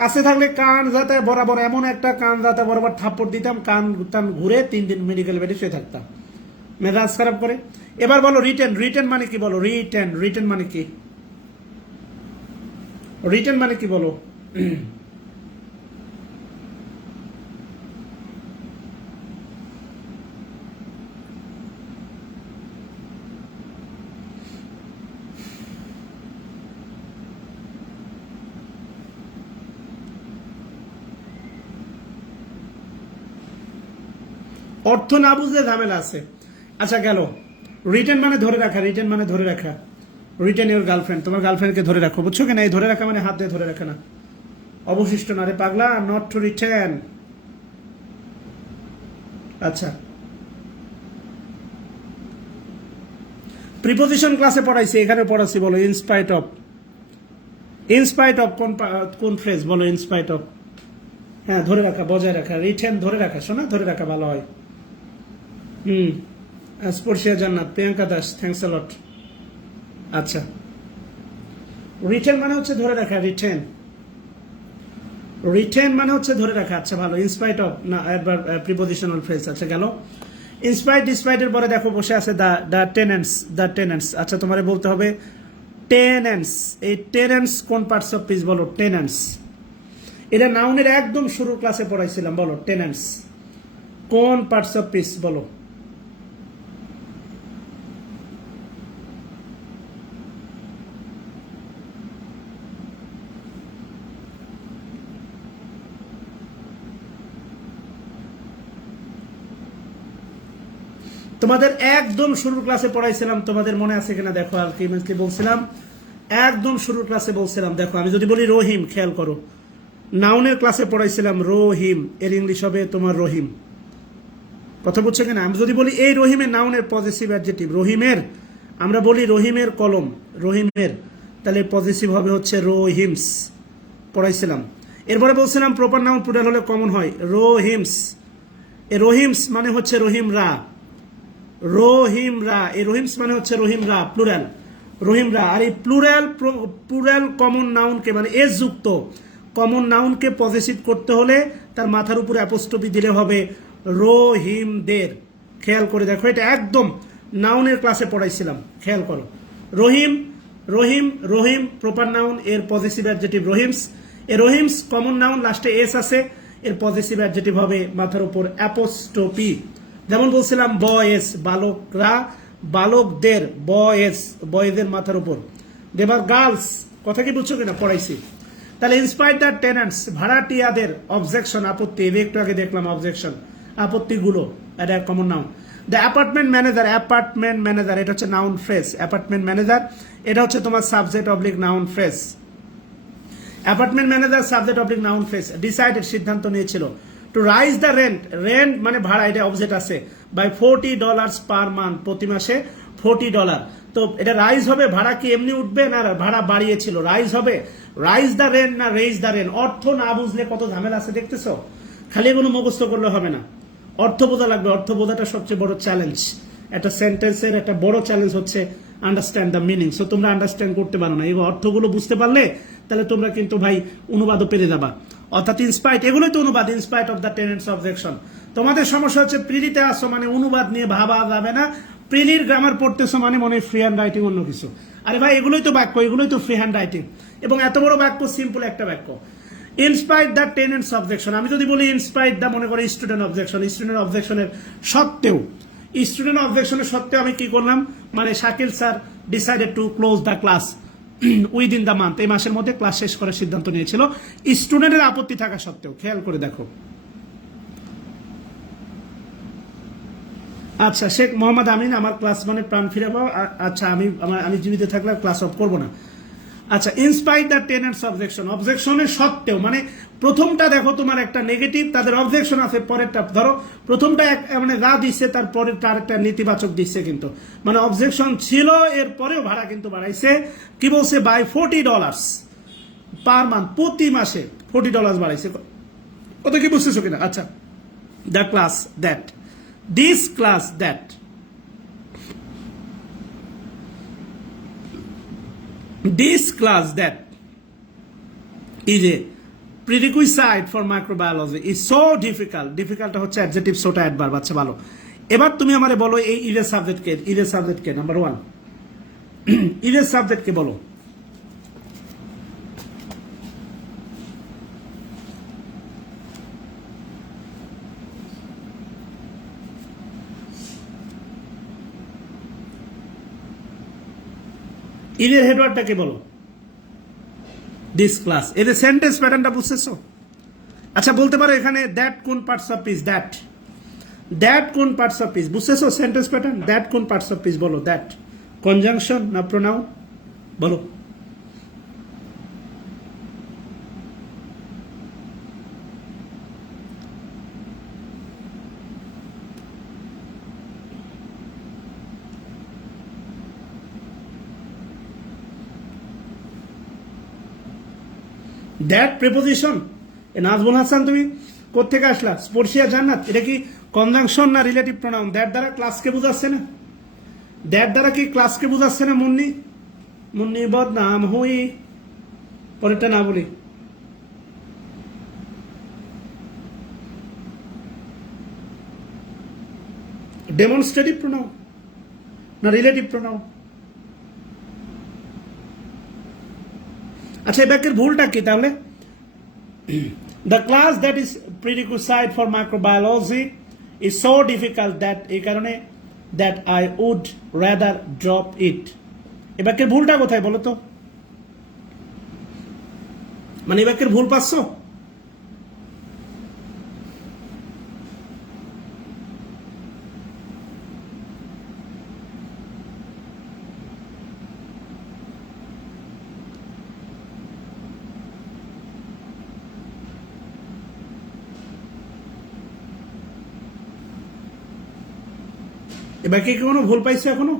কাছে থাকলে কান যাতে বরাবর, এমন একটা কান যাতে বরাবর থাপ্পড় দিতাম, কান টান ঘুরে 3 দিন মেডিকেল বেডে শুয়ে থাকতাম, মেজাজ খারাপ করে। এবার বলো রিটেন, রিটেন মানে কি বলো? রিটেন, রিটেন মানে কি? রিটেন মানে কি বলো? অর্থ না বুঝলে ঝামেলা আছে। আচ্ছা গেল, রিটেন মানে ধরে রাখা, রিটেন মানে ধরে রাখা। রিটেন ইউর গার্লফ্রেন্ড, তোমার গার্লফ্রেন্ডকে ধরে রাখো, বুঝছো কিনা? এই ধরে রাখা মানে হাত দিয়ে ধরে রাখা না, অবশিষ্ট না রে পাগলা, নট টু রিটেন। আচ্ছা প্রিপোজিশন ক্লাসে পড়াইছি, এখানে পড়াচ্ছি, বলো ইনস্পাইট অফ। ইনস্পাইট অফ কোন কোন ফ্রেজ বলো? ইনস্পাইট অফ, হ্যাঁ ধরে রাখা, বজায় রাখা। রিটেন ধরে রাখা, শোনা ধরে রাখা ভালো হয়। স্পর্শিয়া জান্নাত, প্রিয়াঙ্কা দাস, থ্যাঙ্কস আ লট। আচ্ছা রিটেন মানে হচ্ছে ধরে রাখা, রিটেন, রিটেন মানে হচ্ছে ধরে রাখা। আচ্ছা ভালো, ইনস্পাইট অফ না প্রিপোজিশনাল ফ্রেজ। আচ্ছা গেল, ইনস্পাইট, ডিসপাইট এর পরে দেখো বসে আছে দা, দা টেনেন্টস, দা টেনেন্টস। আচ্ছা তোমারে বলতে হবে টেনেন্টস। এই টেনেন্টস কোন পার্টস অফ স্পিচ বলো? টেনেন্টস, এটা নাউনের একদম শুরু ক্লাসে পড়াইছিলাম, বলো টেনেন্টস কোন পার্টস অফ স্পিচ বলো? তোমাদের একদম শুরুর ক্লাসে পড়াইছিলাম, তোমাদের মনে আছে কিনা দেখো, আলটিমেটলি বলছিলাম একদম শুরুর ক্লাসে বলছিলাম। দেখো আমি যদি বলি রহিম, খেয়াল করো, নাউনের ক্লাসে পড়াইছিলাম রহিম, এর ইংলিশ হবে তোমার রহিম। কথা বুঝছো কিনা? আমি যদি বলি এই রহিমের, নাউনের পজিটিভ অ্যাডজেক্টিভ রহিমের, আমরা বলি রহিমের কলম, রহিমের, তাহলে পজিটিভ হবে হচ্ছে রহিমস, পড়াইছিলাম। এরপরে বলছিলাম প্রপার নাউন প্লুরাল হলে কমন হয় রহিমস। এই রহিমস মানে হচ্ছে রহিমরা, রহিমরা, এই রহিমস মানে হচ্ছে রহিমরা, প্লুরাল রহিমরা। আর এই প্লুরাল, প্লুরাল কমন নাউনকে মানে এস যুক্ত কমন নাউনকে পজিটিভ করতে হলে তার মাথার উপরে অ্যাপোস্ট্রফি দিলে হবে রহিমদের। খেয়াল করে দেখো, এটা একদম নাউনের ক্লাসে পড়াইছিলাম, খেয়াল করো। রহিম, রহিম, রহিম প্রপার নাউন, এর পজিটিভ অ্যাডজেক্টিভ রহিমস। এ রহিমস কমন নাউন, লাস্টে এস আছে, এর পজিটিভ অ্যাডজেক্টিভ হবে মাথার উপর অ্যাপোস্ট্রফি। যেমন বলছিলাম বয়েস, বালকরা, বালকদের, বয়েস, বয়েদের মাথার উপর দেবার গার্লস। কথা কি বুঝছো কিনা? পড়াইছি। তাহলে ইনস্পাইট দ্য টেনেন্টস, ভাড়াটিয়াদের, অবজেকশন আপত্তি, একটু আগে দেখলাম অবজেকশন আপত্তিগুলো, এটা common noun. The apartment manager এটা হচ্ছে নাউন ফ্রেজ। অ্যাপার্টমেন্ট ম্যানেজার এটা হচ্ছে তোমার subject oblique noun phrase. Apartment manager subject oblique noun phrase decided সিদ্ধান্ত নিয়েছিল টু রাইজ দ্য রেন্ট মানে ভাড়া, এটা অবজেক্ট আছে, বাই $40 পার মান্থ, প্রতি মাসে $40। তো এটা রাইজ হবে, ভাড়া কি এমনি উঠবে না ভাড়া বাড়িয়েছিল, রাইজ হবে, রাইজ দ্য রেন্ট না রেইজ দ্য রেন্ট। অর্থ না বুঝলে কত ঝামেলা আছে দেখতেছো, খালি এগুলো মুখস্থ করলে হবে না, অর্থ বোঝা লাগবে। অর্থ বোঝাটা সবচেয়ে বড় চ্যালেঞ্জ, একটা সেন্টেন্সের একটা বড় চ্যালেঞ্জ হচ্ছে আন্ডারস্ট্যান্ড দ্য মিনিং। সো তোমরা আন্ডারস্ট্যান্ড করতে পারো না, এই অর্থগুলো বুঝতে পারলে তাহলে তোমরা কিন্তু ভাই অনুবাদও পেরে যাবা। অর্থাৎ ইনস্পাইট, এগুলোই তো অনুবাদ, inspite of the tenants objection. তোমাদের সমস্যা হচ্ছে প্রিলিতে আসো মানে অনুবাদ নিয়ে ভাবা যাবে না, প্রিলির গ্রামার পড়তেছো মানে মনে ফ্রি হ্যান্ড রাইটিং অন্য কিছু। আরে ভাই এগুলোই তো বাক্য, এগুলোই তো ফ্রি হ্যান্ড রাইটিং, এবং এত বড় বাক্য সিম্পল একটা বাক্য। ইনস্পাইট দ্য টেনেন্টস অবজেকশন, আমি যদি বলি ইনস্পাইট দ্য, মনে করি স্টুডেন্ট অবজেকশন, স্টুডেন্ট অবজেকশনের সত্ত্বেও আমি কি করলাম, মানে Shakil sir decided to close the class within the month, এই মাসের মধ্যে ক্লাস শেষ করার সিদ্ধান্ত নিয়েছিল স্টুডেন্টের আপত্তি থাকা সত্ত্বেও। খেয়াল করে দেখো। আচ্ছা, শেখ মোহাম্মদ আমিন, আমার ক্লাস মানে প্রাণ ফিরে পাও। আচ্ছা, আমি জীবিত থাকলে ক্লাস অফ করবো না। আচ্ছা, ইনস্পাইট দ্য টেনেন্টস অবজেকশন, অবজেকশনের সত্ত্বেও, মানে প্রথমটা দেখো তোমার একটা নেগেটিভ, তাদের অবজেকশন আছে, পরেরটা ধরো প্রথমটা মানে যা দিচ্ছে তারপরে তার একটা নেতিবাচক দিচ্ছে, কিন্তু মানে অবজেকশন ছিল এর পরেও ভাড়া কিন্তু বাড়াইছে। কি বলছে, বাই $40 পার মান্থ, প্রতি মাসে $40 বাড়াইছে। কত কি বুঝতেছো কিনা? আচ্ছা, the class that, this class that, this class that is a prerequisite for microbiology is so difficult. difficult হচ্ছে অ্যাডজেক্টিভ, সোটা অ্যাডভার্ব। আচ্ছা ভালো, এবার তুমি আমারে বলো এই ইরেজ সাবজেক্ট কে নাম্বার 1 ইরেজ সাবজেক্ট কে বলো। ইরের হেডওয়ার্ডটাকে বলো, দিস ক্লাস। এদের সেন্টেন্স প্যাটার্নটা বুঝতেছো? আচ্ছা বলতে পারো এখানে দ্যাট কোন পার্টস অফ পিস, দ্যাট কোন পার্টস অফ পিস, বুঝতেছো সেন্টেন্স প্যাটার্ন? দ্যাট কোন পার্টস অফ পিস বলো, দ্যাট কনজাংশন না প্রোনাউন বলো। That preposition. নাজমুল হাসান, তুমি কোত্থেকে আসলা? স্পর্শিয়া জান্নাত, এটা কি কনজাংশন না রিলেটিভ প্রোনাউন? দ্যাট দ্বারা ক্লাসকে বুঝাচ্ছে না, দ্যাট দ্বারা কি ক্লাসকে বুঝাচ্ছে না? মুন্নি বদনাম হুই, পরেরটা না বলি। ডেমনস্ট্রেটিভ প্রোনাউন না রিলেটিভ প্রোনাউন? আচ্ছা, এই বাক্যের ভুলটা কি তাহলে? The class that is prerequisite for microbiology is so difficult that, এই কারণে that I would rather drop it. এই বাক্যের ভুলটা কোথায় বলো তো? মানে এই বাক্যের ভুল পাচ্ছ? এবার কি কোনো ভুল পাইছো এখনো?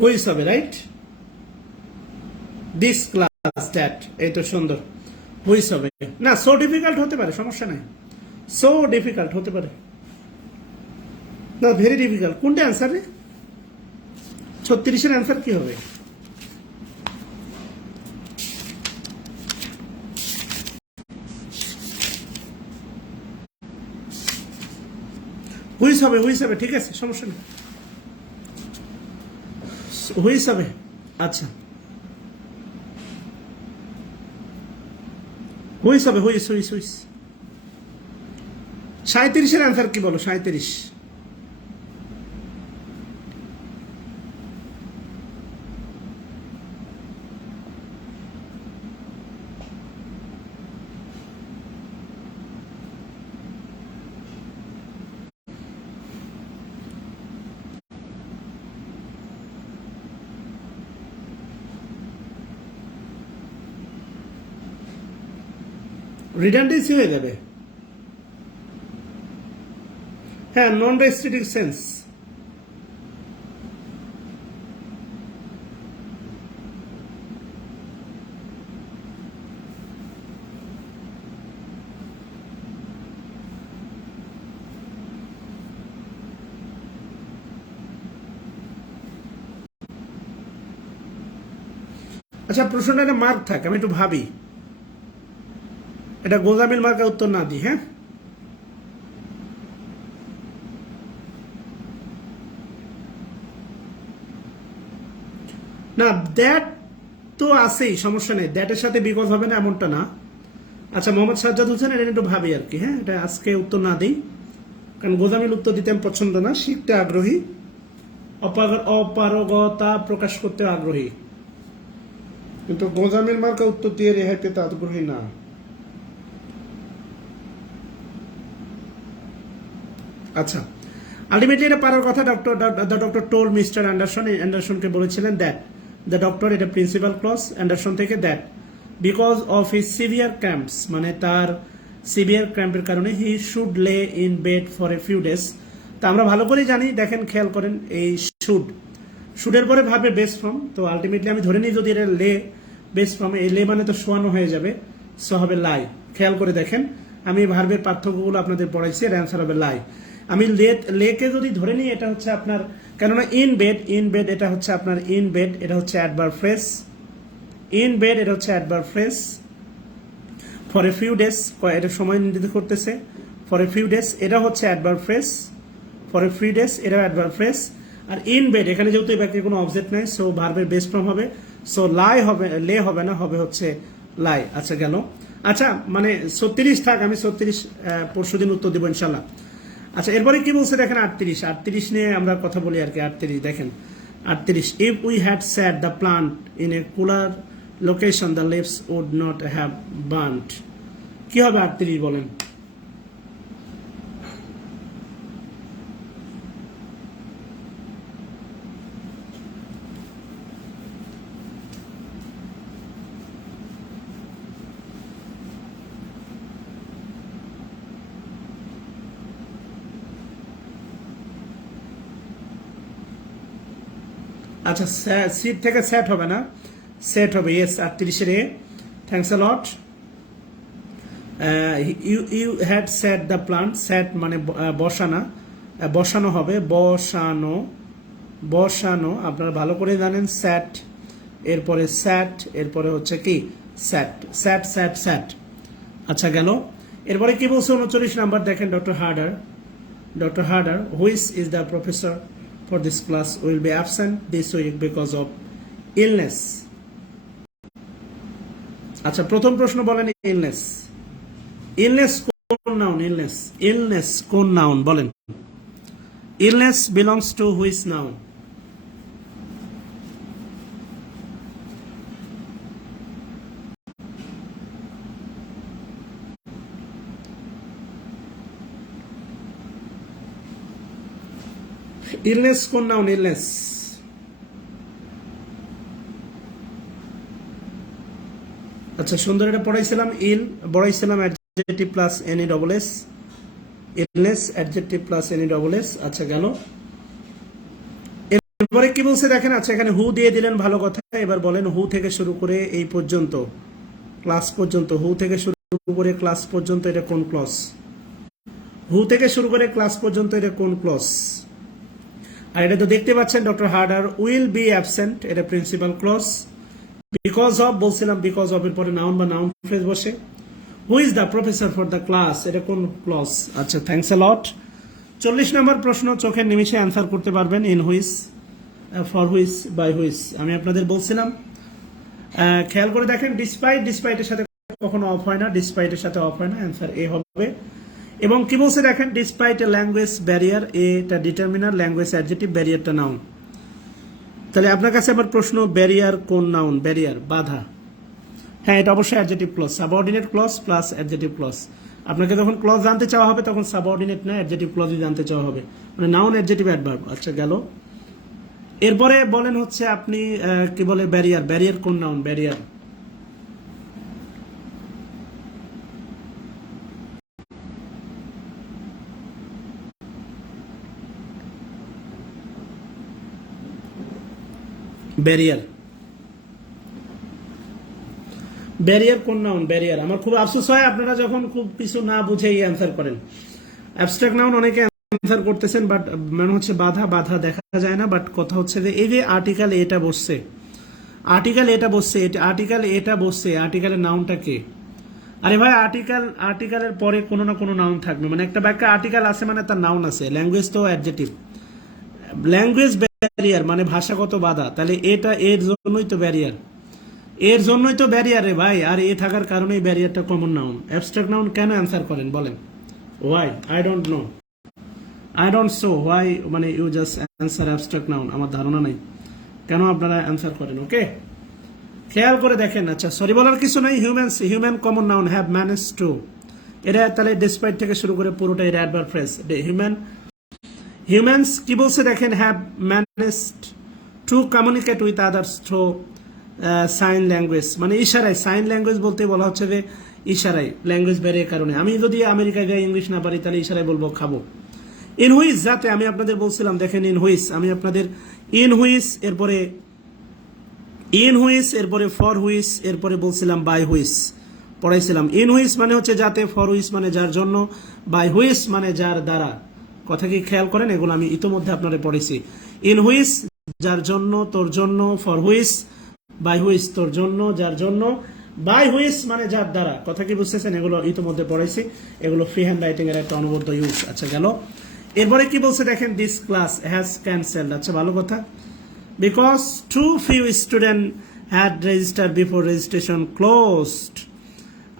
হুইস হবে, রাইট? দিস ক্লাস দ্যাট, এই তো সুন্দর, হুইস হবে না। সো ডিফিকাল্ট হতে পারে, সমস্যা নাই, সো ডিফিকাল্ট হতে পারে না, ভেরি ডিফিকাল্ট। কোনটা অ্যান্সার রে? 36-এর অ্যান্সার কি হবে? হুইস হবে, ঠিক আছে, সমস্যা নেই, হুইস হবে। আচ্ছা, হুইস হবে, হুইস। 37-এর অ্যান্সার কি বলো? 37। রিডান্ডেন্সি হয়ে যাবে। হ্যাঁ, নন রেস্ট্রিক্টিভ সেন্স। আচ্ছা, প্রশ্নটা একটা মার্ক থাকে, আমি একটু ভাবি। এটা গোজামিল মার্কা উত্তর না দিই, হ্যাঁ? না, দ্যাট তো আছেই, সমস্যা নেই। দ্যাটের সাথে বিকজ হবে না এমনটা না। আচ্ছা, মোহাম্মদ সাজ্জাদ হোসেন, এটা একটু ভাবি আর কি, হ্যাঁ? এটা আজকে উত্তর না দিই, কারণ গোজামিল উত্তর দিতে আমি পছন্দ না। শিখতে আগ্রহী, অপারগতা প্রকাশ করতে আগ্রহী, কিন্তু গোজামিল মার্কা উত্তর দিয়ে রেহাই পেতে আগ্রহী না। আচ্ছা, আলটিমেটলি এটা পারার কথা। ডক্টর টোল মিস্টার অ্যান্ডারসনকে বলেছিলেন দ্যাট দ্য ডক্টর, এটা প্রিন্সিপাল ক্লজ অ্যান্ডারসন থেকে, that because of his severe cramps, মানে তার সিভিয়ার ক্র্যাম্পের কারণে হি শুড লে in bed for a few days. তা আমরা ভালো করেই জানি, দেখেন খেয়াল করেন, এই শুডের পরে ভাবে বেস্ট ফর্ম। তো আলটিমেটলি আমি ধরে নিই যদি এটা লে বেস্ট ফর্ম, এই লে মানে তো শোয়ানো হয়ে যাবে, সো হবে লাই। খেয়াল করে দেখেন, আমি ভার্বের পার্থক্যগুলো আপনাদের পড়াইছি, এর অ্যান্সার হবে লাই। আমি লেকে যদি ধরে নিই, এটা হচ্ছে আপনার, কেননা ইন বেড এটা হচ্ছে আপনার ইন বেড, এটা হচ্ছে অ্যাডভার্ব ফ্রেজ। ইন বেড এটা হচ্ছে adverb phrase. For a few days, এটা সময় নির্ধারিত করতেছে। ফর এ ফিউ ডেজ এটা হচ্ছে adverb phrase. For a few days এটা অ্যাডভার্ব ফ্রেজ। আর ইন বেড, এখানে যেহেতু এই ব্যক্তির কোনো অবজেক্ট নাই, সো ভার্বের বেস্ট ফর্ম হবে, সো লাই হবে, লে হবে না, হবে হচ্ছে লাই। আচ্ছা, গেল। আচ্ছা, মানে 36 থাক, আমি 36 পরশুদিন উত্তর দিব ইনশাল্লাহ। আচ্ছা, এরপরে কি বলছে দেখেন, 38 নিয়ে আমরা কথা বলি আর কি। 38 দেখেন, 38, if we had set the plant in a cooler location the leaves would not have burned. কি হবে 38 বলেন? আচ্ছা, সিট থেকে সেট হবে না, সেট হবে। ইয়েস, 38-এর A. Thanks a lot. You had set the plant, set মানে বসানো, বসানো হবে, বসানো, বসানো। আপনারা ভালো করে জানেন, স্যাট, এরপরে স্যাট, এরপরে হচ্ছে কি স্যাট, স্যাট স্যাট স্যাট। আচ্ছা, গেল। এরপরে কি বলছে 39 নাম্বার দেখেন, doctor harder which is the professor for this class will be absent this week because of illness. আচ্ছা, প্রথম প্রশ্ন বলেন, ইলনেস, ইলনেস কোন নাউন? ইলনেস কোন নাউন বলেন? Illness belongs to which noun? Illness কোন নাউন? ইলনেস। আচ্ছা, সুন্দর, এটা পড়াইছিলাম, পড়াইছিলাম adjective plus N E double S. Illness adjective plus N E double S. আচ্ছা, গেল। এরপরে কি বলছে দেখেন। আচ্ছা, এখানে হু দিয়ে দিলেন, ভালো কথা। এবার বলেন, হু থেকে শুরু করে এই পর্যন্ত, ক্লাস পর্যন্ত, হু থেকে শুরু করে ক্লাস পর্যন্ত এটা কোন ক্লজ? হু থেকে শুরু করে ক্লাস পর্যন্ত এটা কোন ক্লজ? আর এটা তো দেখতে পাচ্ছেন, doctor harder will be absent, এটা প্রিন্সিপাল ক্লজ। বিকজ অফ বলছিলাম, বিকজ অফ এর পরে নাউন বা নাউন ফ্রেজ বসে। Who is the professor for the class, এটা কোন ক্লজ? আচ্ছা, থ্যাংকস আ লট। 40 নম্বর প্রশ্ন, চোখের নিমিষে আনসার করতে পারবেন। In which, for which, by which. আমি আপনাদের বলছিলাম, খেয়াল করে দেখেন, ডিসপাইটের সাথে কখনো অফ হয় না, ডিসপাইটের সাথে অফ হয় না, অ্যান্সার এ হবে। এবং কি বলছে দেখেন, ডিসপাইট এ ল্যাঙ্গুয়েজ ব্যারিয়ার, এটা ডিটারমিনার, ল্যাঙ্গুয়েজ অ্যাডজেক্টিভ, ব্যারিয়ারটা নাউন। তাহলে আপনার কাছে আবার প্রশ্ন, ব্যারিয়ার কোন নাউন? ব্যারিয়ার বাধা, হ্যাঁ এটা অবশ্যই adjective clause, subordinate clause plus adjective clause. আপনাকে যখন ক্লজ জানতে চাওয়া হবে তখন সাবঅর্ডিনেট না অ্যাডজেক্টিভ ক্লজই জানতে চাওয়া হবে, মানে নাউন অ্যাডজেক্টিভ অ্যাডভার্ব। আচ্ছা গেল। এরপরে বলেন হচ্ছে আপনি কি বলে ব্যারিয়ার, ব্যারিয়ার কোন নাউন? ব্যারিয়ার ব্যারিয়ার ব্যারিয়ার কোন নাউন? ব্যারিয়ার। আমার খুব আফসোস হয় আপনারা যখন খুব কিছু না বুঝেই অ্যান্সার করেন। অ্যাবস্ট্রাক্ট নাউন অনেকে অ্যান্সার করতেছেন, বাট মানে হচ্ছে বাধা, বাধা দেখা যায় না। বাট কথা হচ্ছে যে এই যে আর্টিকেল এটা বসছে, আর্টিকেল এটা বসছে, আর্টিকেল এটা বসছে, আর্টিকেলের নাউনটা কে? আরে ভাই আর্টিকেলের পরে কোনো না কোনো নাউন থাকবে, মানে একটা বাক্যে আর্টিকেল আছে মানে তার নাউন আছে। ল্যাঙ্গুয়েজ তো অ্যাডজেক্টিভ, ল্যাঙ্গুয়েজ ব্যারিয়ার মানে ভাষাগত বাধা, তাহলে এটা এর জন্যই তো ব্যারিয়ার, এর জন্যই তো ব্যারিয়ার রে ভাই। আর এ থাকার কারণেই ব্যারিয়ারটা কমন নাউন। অ্যাবস্ট্রাক্ট নাউন কেন অ্যান্সার করেন বলেন? Why? I don't know, I don't so why, মানে you just answer abstract noun. আমার ধারণা নাই কেন আপনারা অ্যান্সার করেন। ওকে, খেয়াল করে দেখেন। আচ্ছা সরি বলার কিছু নাই। Humans, human common noun, have manage to, এটা তাহলে ডিসপাইট থেকে শুরু করে পুরোটা এর অ্যাডভার্ব ফ্রেজ। হিউম্যান, হিউম্যানস কি বলছে দেখেন, have managed to communicate with others through sign language, মানে ইশারায়। সাইন ল্যাঙ্গুয়েজ বলতে বলা হচ্ছে যে ইশারায়, ল্যাঙ্গুয়েজ ব্যারিয়ার কারণে। আমি যদি আমেরিকায় যাই ইংলিশ না পারি তাহলে ইশারায় বলবো খাবো। ইন হুইস, যাতে আমি আপনাদের বলছিলাম দেখেন, ইন হুইস আমি আপনাদের ইন হুইস, এরপরে ইন হুইস, এরপরে ফর হুইস, এরপরে বলছিলাম বাই হুইস পড়াইছিলাম। ইন হুইস মানে হচ্ছে যাতে, ফর হুইস মানে যার জন্য, বাই হুইস মানে যার দ্বারা। কথা কি খেয়াল করেন? এগুলো আমি ইতোমধ্যে আপনাদের পড়েছি। ইন হুইস যার জন্য, তোর জন্য, ফর হুইস, বাই হুইস তোর জন্য, যার জন্য, বাই হুইস মানে যার দ্বারা। কথা কি বুঝতেছেন? এগুলো ইতোমধ্যে পড়াইছি, এগুলো ফ্রি হ্যান্ড রাইটিং এর একটা অনবদ্য ইউজ। আচ্ছা গেল। এরপরে কি বলছে দেখেন, দিস ক্লাস হ্যাজ ক্যান্সেলড। আচ্ছা ভালো কথা, because too few student had registered before registration closed.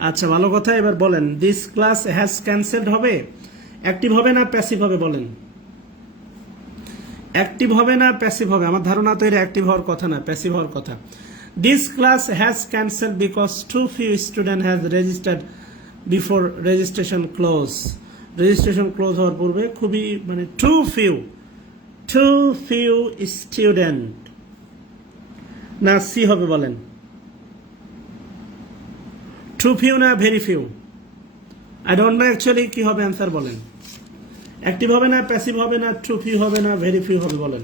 আচ্ছা ভালো কথা। এবার বলেন, দিস ক্লাস হ্যাজ ক্যান্সেলড হবে, অ্যাক্টিভ হবে না প্যাসিভ হবে? বলেন, অ্যাক্টিভ হবে না প্যাসিভ হবে? আমার ধারণা তো এটা অ্যাক্টিভ হওয়ার কথা না, প্যাসিভ হওয়ার কথা। This class has cancelled because too few student has registered before registration close. Registration close হওয়ার পূর্বে, খুবই মানে টু ফিউ স্টুডেন্ট না সি হবে? বলেন, টু ফিউ না very few? I don't know actually কি হবে অ্যান্সার বলেন। অ্যাক্টিভ হবে না প্যাসিভ হবে না, টু ফিউ হবে না ভেরি ফিউ হবে? বলেন।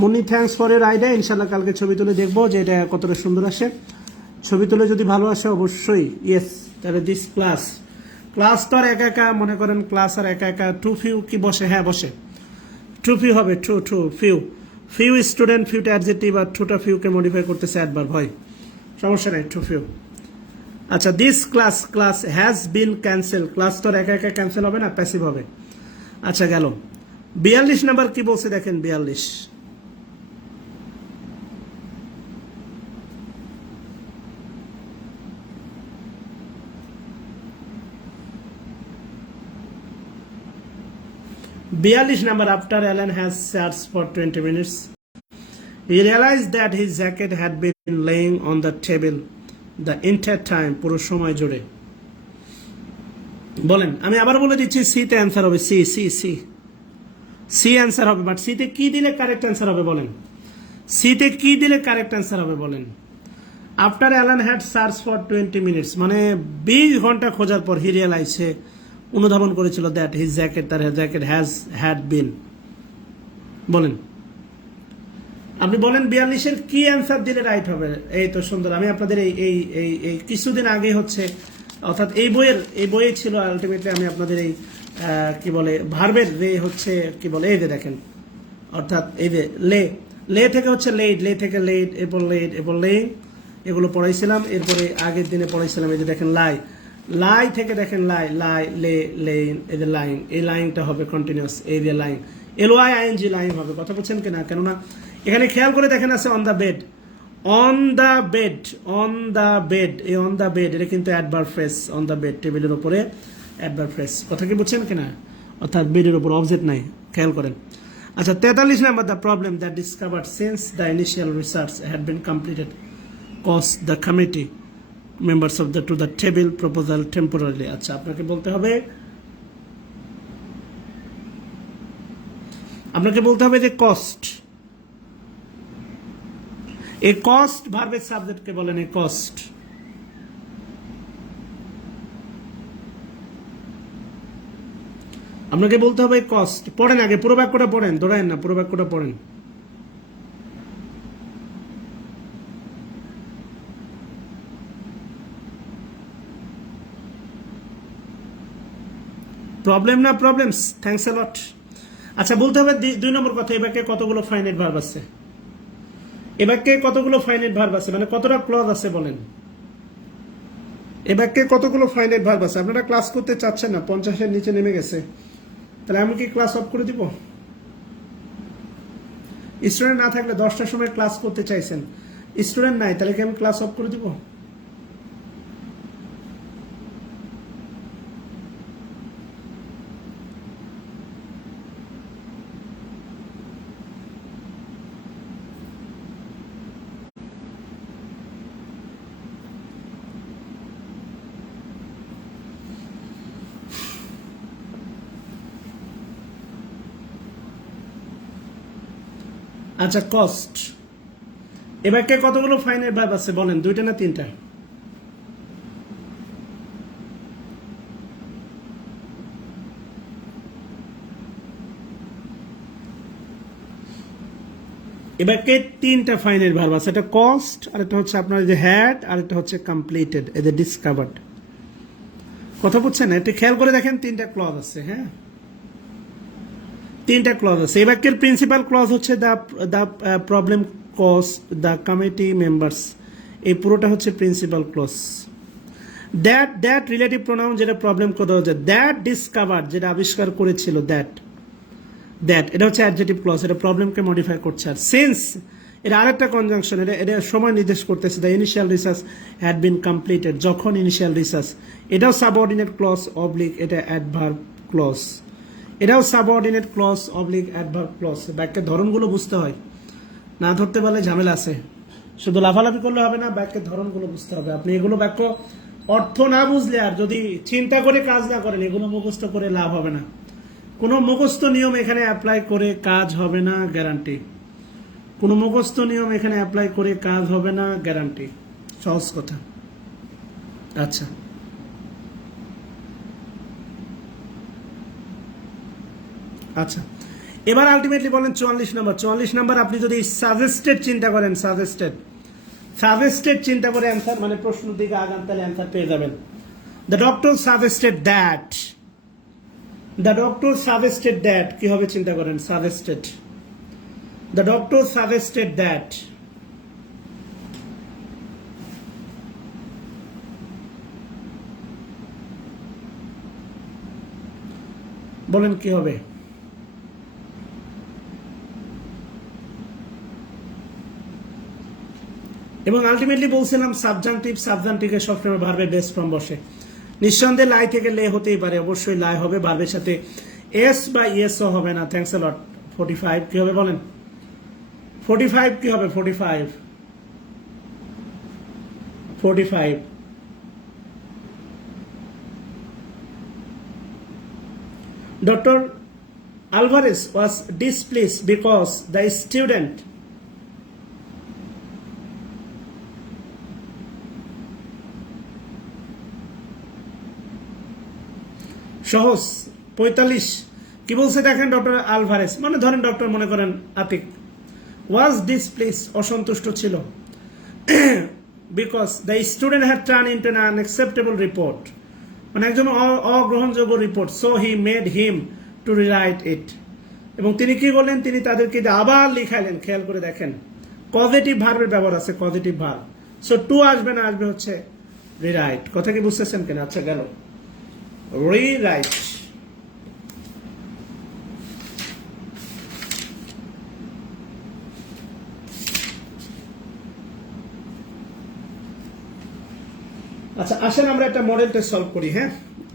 মনি থ্যাঙ্কস ফর এর আইডিয়া। ইনশাল্লাহ কালকে ছবি তুলে দেখবো যে এটা কতটা সুন্দর আসে। ছবি তুলে যদি ভালো আসে অবশ্যই ইয়েস। তাহলে দিস ক্লাস, ক্লাস তো আর একা একা মনে করেন, ক্লাস আর একা একা, টু ফিউ কি বসে? হ্যাঁ বসে, টু ফিউ হবে, টু ফিউ, ফিউ স্টুডেন্ট, ফিউটা অ্যাডজেক্টিভ, আর টুটা ফিউকে মডিফাই করতেছে অ্যাডভার্ব হয়, সমস্যা নাই, টু ফিউ। আচ্ছা this class has been cancel, class তো আর একা একা ক্যান্সেল হবে না, প্যাসিভ হবে। আচ্ছা গেল। 42 নাম্বার কি বলছে দেখেন, 42, number. After Alan has searched for 20 minutes, he realized that his jacket had been laying on the table the entire time. পুরো সময় জুড়ে। বলেন, আমি আবার বলে দিচ্ছি, সি তে অ্যান্সার হবে, C C C C answer হবে। বাট সি তে কি দিলে কারেক্ট অ্যান্সার হবে বলেন? সি তে কি দিলে কারেক্ট অ্যান্সার হবে বলেন? After Alan had search for 20 minutes, মানে 20 ঘন্টা খোঁজার পর হি রিয়েলাইজ, সে অনুধাবন করেছিল, দ্যাট হিজ জ্যাকেট, তার জ্যাকেট হ্যাড বিন। বলেন, আপনি বলেন 42-এর কি অ্যান্সার দিলে রাইট হবে? এই তো সুন্দর। আমি আপনাদের এই এই এই এই কিছুদিন আগে হচ্ছে, অর্থাৎ এই বইয়ে ছিল আলটিমেটলি, আমি আপনাদের এই কি বলে ভার্বের রে হচ্ছে কি বলে, এই যে দেখেন, অর্থাৎ এই যে লে থেকে হচ্ছে লেট, লে থেকে লেট, এরপর লেইং, এগুলো পড়াইছিলাম। এরপরে আগের দিনে পড়াইছিলাম এই যে দেখেন লাই থেকে দেখেন লাই লেইন, এই যে লাইং, এই লাইংটা হবে কন্টিনিউয়াস, এই যে লাইং, LYING লাইং হবে। কথা বলছেন কিনা? কেননা এখানে খেয়াল করে দেখেন আছে on the bed, on the bed, on the bed, এই অন দ্য বেড এটা কিন্তু adverb phrase. On the bed টেবিলের উপরে অ্যাডভার্ব ফ্রেজ, কথা কি বুঝছেন কিনা? অর্থাৎ বেডের উপর অবজেক্ট নাই, খেয়াল করেন। আচ্ছা 43 number, the problem that discovered since the initial research had been completed cause the committee members of the to the table proposal temporarily. আচ্ছা আপনাকে বলতে হবে, যে কস্ট, এই কস্ট ভার্বের সাবজেক্টকে বলেন এই কস্ট। আপনাকে বলতে হবে কস্ট। পড়েন আগে পুরো বাক্যটা পড়েন, দৌড়ায়েন না, পুরো বাক্যটা পড়েন। প্রবলেম না প্রবলেমস, থ্যাঙ্কস এ লট। আচ্ছা বলতে হবে 2 নম্বর কথা, এই বাক্যে কতগুলো ফাইনাইট ভার্ব আছে? এ বাক্যে কতগুলো ফাইনাইট ভার্ব আছে, মানে কতটা ক্লজ আছে বলেন? এ বাক্যে কতগুলো ফাইনাইট ভার্ব আছে? আপনারা ক্লাস করতে চাচ্ছেন না, 50-এর নিচে নেমে গেছে, তাহলে আমি কি ক্লাস অফ করে দিব? স্টুডেন্ট না থাকলে 10টার সময় ক্লাস করতে চাইছেন, স্টুডেন্ট নাই, তাহলে কি আমি ক্লাস অফ করে দিব? আচ্ছা কস্ট, এ বাক্যে কতগুলো ফাইনাইট ভার্ব আছে বলেন? 2টা না 3টা? এ বাক্যে 3টা ফাইনাইট ভার্ব আছে, এটা কস্ট, আর একটা হচ্ছে আপনার যে হ্যাড, আর একটা হচ্ছে কমপ্লিটেড, এদের ডিসকভার্ড। কথা বুঝছেন? এটা খেয়াল করে দেখেন, 3টা ক্লজ আছে। হ্যাঁ 3টা ক্লজ আছে। এই বাক্যের প্রিন্সিপাল ক্লজ হচ্ছে the problem cause the committee members, এই পুরোটা হচ্ছে principal clause. That relative pronoun যেটা প্রবলেম কথা হচ্ছে, দ্যাট ডিসকভার্ড যেটা আবিষ্কার করেছিল, দ্যাট এটা হচ্ছে অ্যাডজেটিভ ক্লজ, এটা প্রবলেমকে মডিফাই করছে। আর সিন্স এটা আরেকটা কনজাংশন, এটা সময় নির্দেশ করতেছে। The initial research had been completed, যখন ইনিশিয়াল রিসার্চ, এটাও সাবঅর্ডিনেট ক্লজ অবলিক, এটা অ্যাডভার্ব ক্লজ, এটাও subordinate clause oblique adverb clause. বাক্যের ধরনগুলো বুঝতে হয়, না ধরতে পারলে ঝামেলা আছে। শুধু লাফালাফি করলে হবে না, বাক্যের ধরনগুলো বুঝতে হবে। আপনি এগুলো বাক্য অর্থ না বুঝলে আর যদি চিন্তা করে কাজ না করেন, এগুলো মুখস্থ করে লাভ হবে না। কোনো মুখস্থ নিয়ম এখানে অ্যাপ্লাই করে কাজ হবে না, গ্যারান্টি। কোনো মুখস্থ নিয়ম এখানে অ্যাপ্লাই করে কাজ হবে না, গ্যারান্টি। সহজ কথা। আচ্ছা আচ্ছা এবার আলটিমেটলি বলেন 44 নাম্বার, আপনি যদি সাজেস্টেড চিন্তা করেন, সাজেস্টেড চিন্তা করে অ্যান্সার, মানে প্রশ্নের দিকে আগান, তাহলে অ্যান্সার পেয়ে যাবেন। The doctor suggested that, the doctor suggested that, কি হবে চিন্তা করেন? Suggested, the doctor suggested that. বলেন কি হবে? এবং আলটিমেটলি বলছিলাম সাবজাংটিভে সবসময় ভার্বের বেস ফর্ম বসে। নিঃসন্দেহে লাই থেকে লে হতেই পারে, অবশ্যই লাই হবে, ভার্বের সাথে এস বা ইএসও হবে না। থ্যাঙ্কস এ লট। 45 কি হবে বলেন? 45 কি হবে? 45 Dr. Alvarez was displeased because the student সহজ। 45 কি বলছে দেখেন? ডক্টর আলভারেস, মানে ধরেন ডক্টর মনে করেন আতিক, ওয়াজ ডিসপ্লেস অসন্তুষ্ট ছিল, because the student had turn into an unacceptable report, মানে একজন অগ্রহণযোগ্য report, so he made him to rewrite it, এবং তিনি কি বললেন? তিনি তাদেরকে আবার লিখাইলেন। খেয়াল করে দেখেন, পজিটিভ ভার্বের ব্যবহার আছে, পজিটিভ ভার্ব, সো টু আসবে না, আসবে হচ্ছে রিরাইট। কথা কি বুঝতেছেন কেন? আচ্ছা গেল রিরাইট। আচ্ছা আসেন আমরা একটা মডেল টেস্ট সলভ করি। হ্যাঁ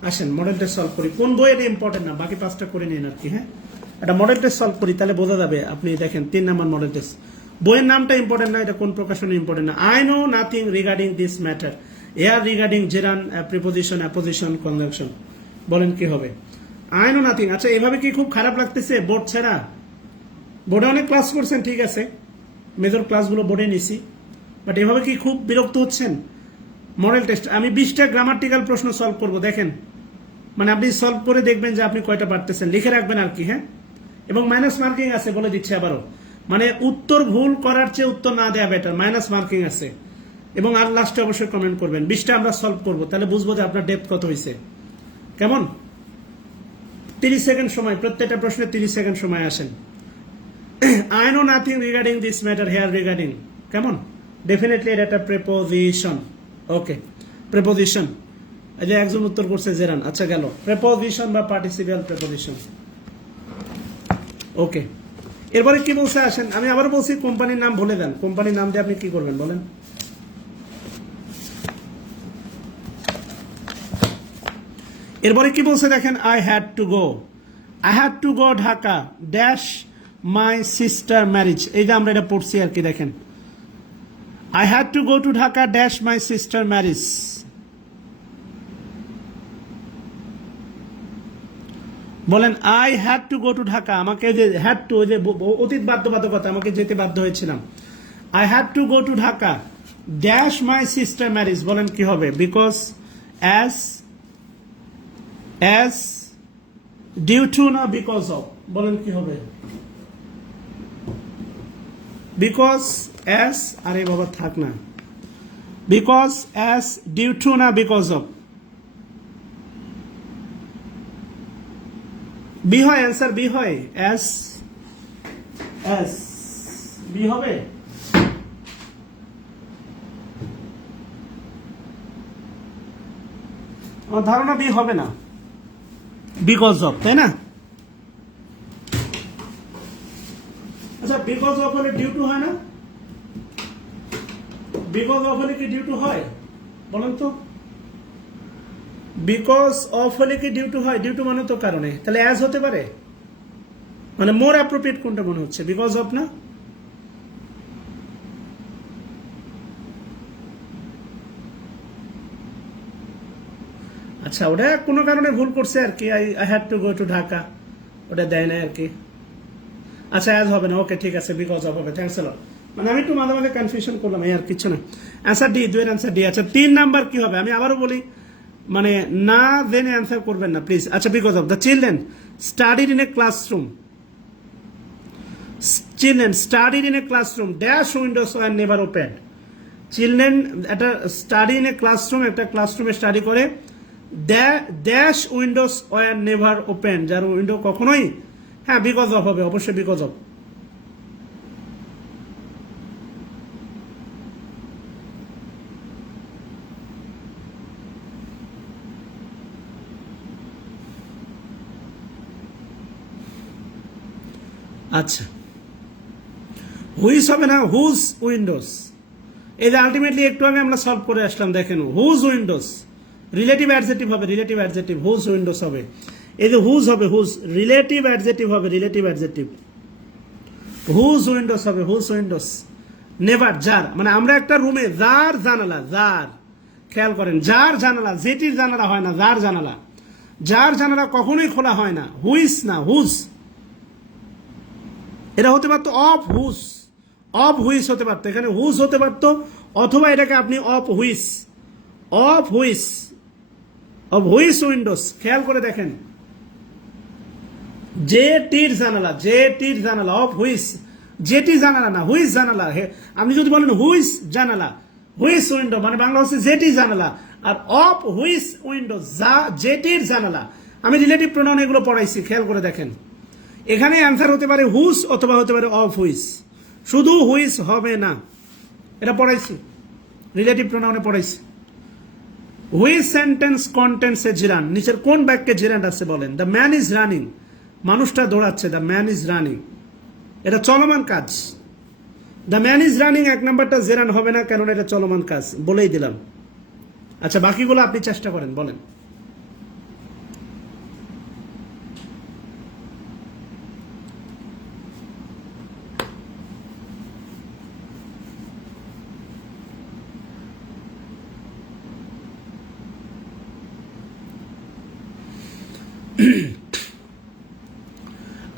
আসেন মডেল টেস্ট সলভ করি। কোন বই এটা ইম্পর্টেন্ট না, বাকি 5টা করে নিন আর কি। হ্যাঁ একটা মডেল টেস্ট সলভ করি, তাহলে বোঝা যাবে। আপনি দেখেন 3 নাম্বার মডেল টেস্ট। বইয়ের নামটা ইম্পর্টেন্ট না, এটা কোন প্রকাশনে ইম্পর্টেন্ট না। I know nothing regarding this matter, air regarding gerund preposition apposition conjunction. বলেন কি হবে? I know nothing. আচ্ছা এভাবে কি খুব খারাপ লাগতেছে? বোর্ড ছাড়া, বোর্ডে অনেক ক্লাস করছেন, ঠিক আছে, মেজর ক্লাসগুলো বোর্ডে নিছি, বাট এভাবে কি খুব বিরক্ত হচ্ছেন? মডেল টেস্ট আমি 20টা গ্রামাটিক্যাল প্রশ্ন সলভ করব, দেখেন মানে আপনি সলভ করে দেখবেন যে আপনি কয়টা পারতেছেন, লিখে রাখবেন আর কি। হ্যাঁ এবং মাইনাস মার্কিং আছে, বলে দিচ্ছে আবারও, মানে উত্তর ভুল করার চেয়ে উত্তর না দেওয়া বেটার, মাইনাস মার্কিং আছে। এবং আর লাস্টে অবশ্যই কমেন্ট করবেন। 20টা আমরা সলভ করব, তাহলে বুঝবো যে আপনার ডেপথ কত হয়েছে। কেমন? 30 সেকেন্ড সময়, প্রত্যেকটা প্রশ্নে 30 সেকেন্ড সময় আসেন। I know nothing regarding this matter here regarding. কেমন? ডেফিনেটলি এটা একটা প্রেপোজিশন। ওকে প্রেপোজিশন। এই যে একজন উত্তর করছে জেরান। আচ্ছা গেল প্রেপোজিশন বা পার্টিসিপিয়াল প্রেপোজিশন। ওকে এরপরে কি বলছে আসেন, আমি আবার বলছি কোম্পানির নাম ভুলে দেন। কোম্পানির নাম দিয়ে আপনি কি করবেন বলেন? এরপরে কি বলছে দেখেন, I had to go Dhaka dash my sister marriage. এই যে আমরা এটা পড়ছি আর কি, দেখেন I had to go to Dhaka dash my sister marriage. বলেন I had to go to Dhaka, আমাকে যে হ্যাড টু, যে অতীত বাধ্যবাধকতা, আমাকে যেতে বাধ্য হয়েছিলাম। I had to go to Dhaka dash my sister marriage. বলেন কি হবে? বিকজ অ্যাজ ডিউ টু না বিকজ অফ। বলেন কি হবে? বিকজ অ্যাজ, আরে বাবা থাক না, বিকজ অ্যাজ ডিউ টু না বিকজ অফ। বি হয়, অ্যান্সার বি হয়, অ্যাজ বি হবে। আমার ধারণা বি হবে না, বিকজ অফ, তাই না? আচ্ছা বিকজ অফ হলে ডিউ টু হয় না? বিকজ অফ হলে কি ডিউ টু হয় বলেন তো? বিকজ অফ হলে কি ডিউ টু হয়? ডিউ টু মানে তো কারণে, তাহলে অ্যাজ হতে পারে। মানে মোর অ্যাপ্রোপ্রিয়েট কোনটা মনে হচ্ছে, বিকজ অফ না? আচ্ছা ওটা কোনো কারণে ভুল করছে আর কি, I had to go to Dhaka, ওটা দেয় না আর কি। আচ্ছা অ্যাজ হবে না, ওকে ঠিক আছে, বিকজ অফ হবে। থ্যাংকস আ লট। মানে আমি একটু মাঝে মাঝে কনফিউশন করলাম, এই আর কিছু না। অ্যান্সার ডি, দুয়ের অ্যান্সার ডি। আচ্ছা 3 নাম্বার কি হবে? আমি আবারও বলি, মানে না জেনে অ্যান্সার করবেন না প্লিজ। আচ্ছা because of the children studied in a classroom, children studied in a classroom dash Windows war never open. Children একটা স্টাডি ইন এ ক্লাসরুম, একটা ক্লাসরুমে স্টাডি করে, dash Windows war never open, যার window কখনোই, হ্যাঁ because of হবে, অবশ্যই because of. আচ্ছা হুইস হবে না, হুজ উইন্ডোজ। এই যে আলটিমেটলি একটু আগে আমরা সলভ করে আসলাম, দেখেন হুজ উইন্ডোজ রিলেটিভ অ্যাডজেক্টিভ হবে, রিলেটিভ অ্যাডজেক্টিভ, হুজ উইন্ডোজ হবে। এই যে হুজ হবে, হুজ রিলেটিভ অ্যাডজেক্টিভ হবে, রিলেটিভ অ্যাডজেক্টিভ, হুজ উইন্ডোজ হবে, হুজ উইন্ডোজ। নেভার যার, মানে আমরা একটা রুমে, যার জানালা, যার, খেয়াল করেন যার জানালা, যেটির জানালা হয় না, যার জানালা, যার জানালা কখনোই খোলা হয় না, হুইস না হুজ। এটা হতে পারতো অফ হুস, অফ হুইস হতে পারতো, এখানে হুস হতে পারতো, অথবা এটাকে আপনি অফ হুইস, অফ হুইস, অফ হুইস উইন্ডোজ। খেয়াল করে দেখেন, যে টির জানালা, যে টির জানালা, অফ হুইস, যেটি জানালা না, হুইস জানালা। আপনি যদি বলেন হুইস জানালা, হুইস উইন্ডো, মানে বাংলা হচ্ছে যেটি জানালা। আর অফ হুইস উইন্ডো, যা যেটির জানালা। আমি রিলেটিভ প্রোনাউন এগুলো পড়াইছি, খেয়াল করে দেখেন। এখানে অ্যান্সার হতে পারে হুস অথবা হতে পারে অফ হুইস, শুধু হুইস হবে না। এটা পড়াইছি, রিলেটিভ প্রোনাউনে পড়াইছি। হুইস সেন্টেন্স কন্টেন্টস এ জিরান, নিচের কোন বাক্যে জিরান্ট আছে বলেন? দ্য ম্যান ইজ রানিং, মানুষটা দৌড়াচ্ছে, দ্য ম্যান ইজ রানিং, এটা চলমান কাজ। দ্য ম্যান ইজ রানিং 1 নাম্বারটা জেরান হবে না, কেননা এটা চলমান কাজ, বলেই দিলাম। আচ্ছা, বাকিগুলো আপনি চেষ্টা করেন, বলেন।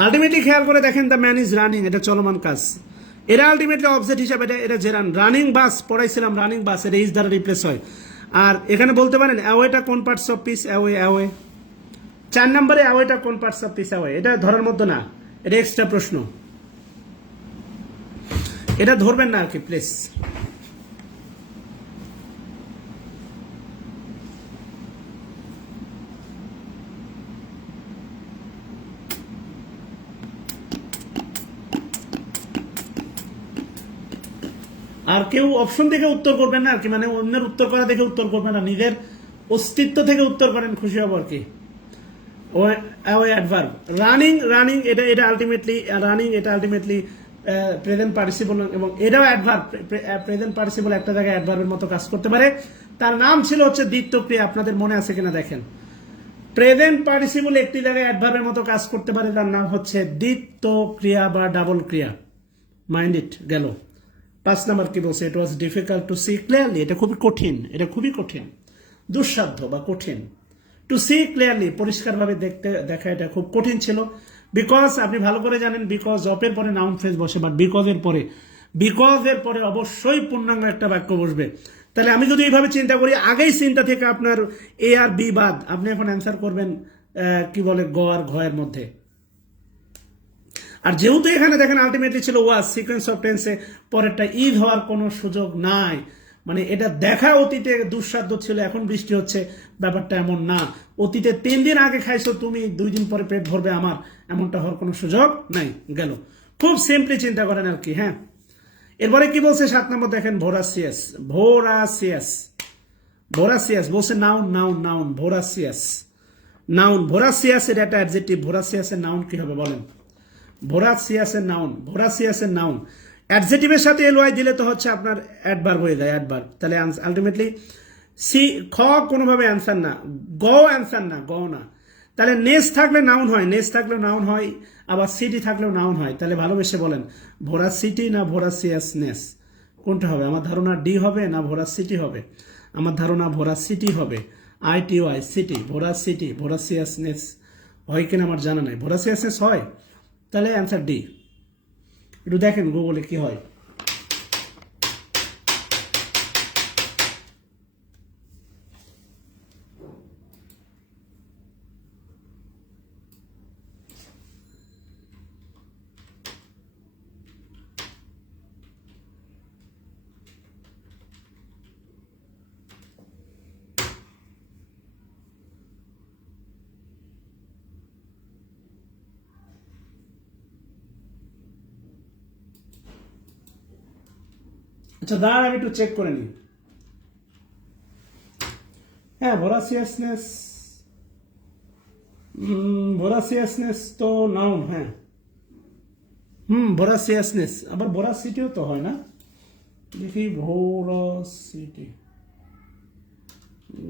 আলটিমেটলি খেয়াল করে দেখেন, দ্য ম্যান ইজ রানিং, এটা চলমান কাজ। এরা আলটিমেটলি অবজেক্ট হিসাবে এটা যে রানিং বাস পড়াইছিলাম, রানিং বাস এটা ইজ দ্বারা রিপ্লেস হয়। আর এখানে বলতে পারেন অ্যাওয়েটা কোন পার্টস অফ পিস, অ্যাওয়ে 4 নম্বরে অ্যাওয়েটা কোন পার্টস অফ পিস, অ্যাওয়ে এটা ধরার মধ্যে না, এটা এক্সট্রা প্রশ্ন, এটা ধরবেন না আর কি প্লিজ। আর কেউ অপশন দেখে উত্তর করবেন না আর কি, মানে অন্যের উত্তর করা দেখে উত্তর করবেন না, নিজের অস্তিত্ব থেকে উত্তর করেন, খুশি হব আর কি। অ্যাডভার্ব রানিং, রানিং এটা আলটিমেটলি রানিং, এটা আলটিমেটলি প্রেজেন্ট পার্টিসিপল, এবং এটাও অ্যাডভার্ব। প্রেজেন্ট পার্টিসিপল একটা জায়গায় অ্যাডভার্বের মতো কাজ করতে পারে। তার নাম ছিল হচ্ছে দ্বিত্ব ক্রিয়া, আপনাদের মনে আছে কিনা দেখেন। প্রেজেন্ট পার্টিসিপল একটি জায়গায় অ্যাডভার্বের মতো কাজ করতে পারে, তার নাম হচ্ছে দ্বিত্ব ক্রিয়া বা ডাবল ক্রিয়া। মাইন্ড ইট গেল। 5 নম্বর কি বলছে, it was difficult to see clearly, এটা খুবই কঠিন, এটা খুবই কঠিন, দুঃসাধ্য বা কঠিন। টু সি ক্লিয়ারলি, পরিষ্কারভাবে দেখা এটা খুব কঠিন ছিল। বিকজ আপনি ভালো করে জানেন, বিকজ অফের পরে নাউন ফ্রেজ বসে, বাট বিকজ এর পরে অবশ্যই পূর্ণাঙ্গ একটা বাক্য বসবে। তাহলে আমি যদি এইভাবে চিন্তা করি, আগেই চিন্তা থেকে আপনার এ আর বি বাদ, আপনি এখন অ্যান্সার করবেন কি বলে গ আর ঘ এর মধ্যে। আর যেহেতু এখানে দেখেন আলটিমেটলি ছিল ওয়াজ, সিকোয়েন্স অফ টেন্সে পরেরটা ঈদ হওয়ার কোনো সুযোগ নাই, মানে এটা দেখা অতীতে দুঃসাধ্য ছিল, এখন বৃষ্টি হচ্ছে, ব্যাপারটা এমন না। অতীতে 3 দিন আগে খাইছো তুমি, 2 দিন পরে পেট ভরবে আমার, এমনটা হওয়ার কোনো সুযোগ নাই, গেল। খুব সিম্পলি চিন্তা করেন আর কি। হ্যাঁ, এরপরে কি বলছে 7 নম্বর দেখেন, ভোরাসিয়াস, ভোরাসিয়াস, ভোরাসিয়াস বলছে নাউন, নাউন, নাউন, ভোরাসিয়াস, নাউন, ভোরাসিয়াসের একটা অ্যাডজেক্টিভ, ভোরাসিয়াসের নাউন কি হবে বলেন। ভোরাসিয়াসের নাউন, ভোরাসিয়াসের নাউন অ্যাডজেক্টিভের সাথে এলওয়াই দিলে তো হচ্ছে আপনার অ্যাডভার্ব হয়ে যায়, অ্যাডভার্ব। তাহলে আলটিমেটলি সি খ কোনোভাবে অ্যান্সার না, গ অ্যান্সার না, গ না। তাহলে নেস থাকলে নাউন হয়, নেস থাকলেও নাউন হয়, আবার সিটি থাকলেও নাউন হয়। তাহলে ভালোবেসে বলেন, ভোরাসিটি না ভোরাসিয়াসনেস, কোনটা হবে? আমার ধারণা ডি হবে না ভোরাসিটি হবে? আমার ধারণা ভোরাসিটি হবে, ITY সিটি, ভোরাসিটি, ভোরাসিয়াসনেস হয় কিনা আমার জানা নাই। ভোরাসিয়াসনেস হয়, তাহলে অ্যান্সার ডি। একটু দেখেন গুগলে কি হয়। আচ্ছা দাঁড়ান, আমি একটু চেক করে নিই। হ্যাঁ, ভোরাসিয়াসনেস, ভোরাসিয়াসনেস তো নাউন। হ্যাঁ, ভোরাসিয়াসনেস, আবার ভোরাসিটিও তো হয় না, দেখি ভোরাসিটি,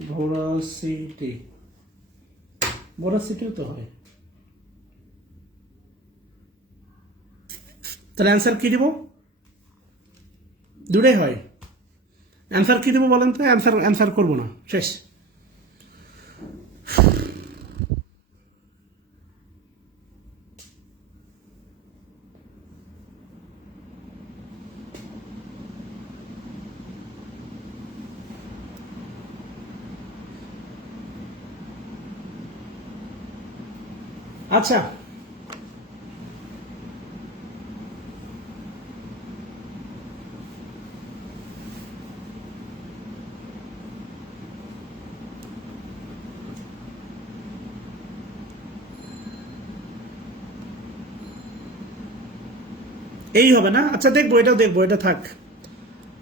ভোরাসিটি, ভোরাসিটিও তো হয়। তাহলে অ্যান্সার কি দিব? দুটাই হয়। অ্যান্সার কি দেবো বলেন তো? অ্যান্সার করবো না, শেষ। আচ্ছা, এই হবে না। আচ্ছা দেখবো, এটাও দেখবো, এটা থাক,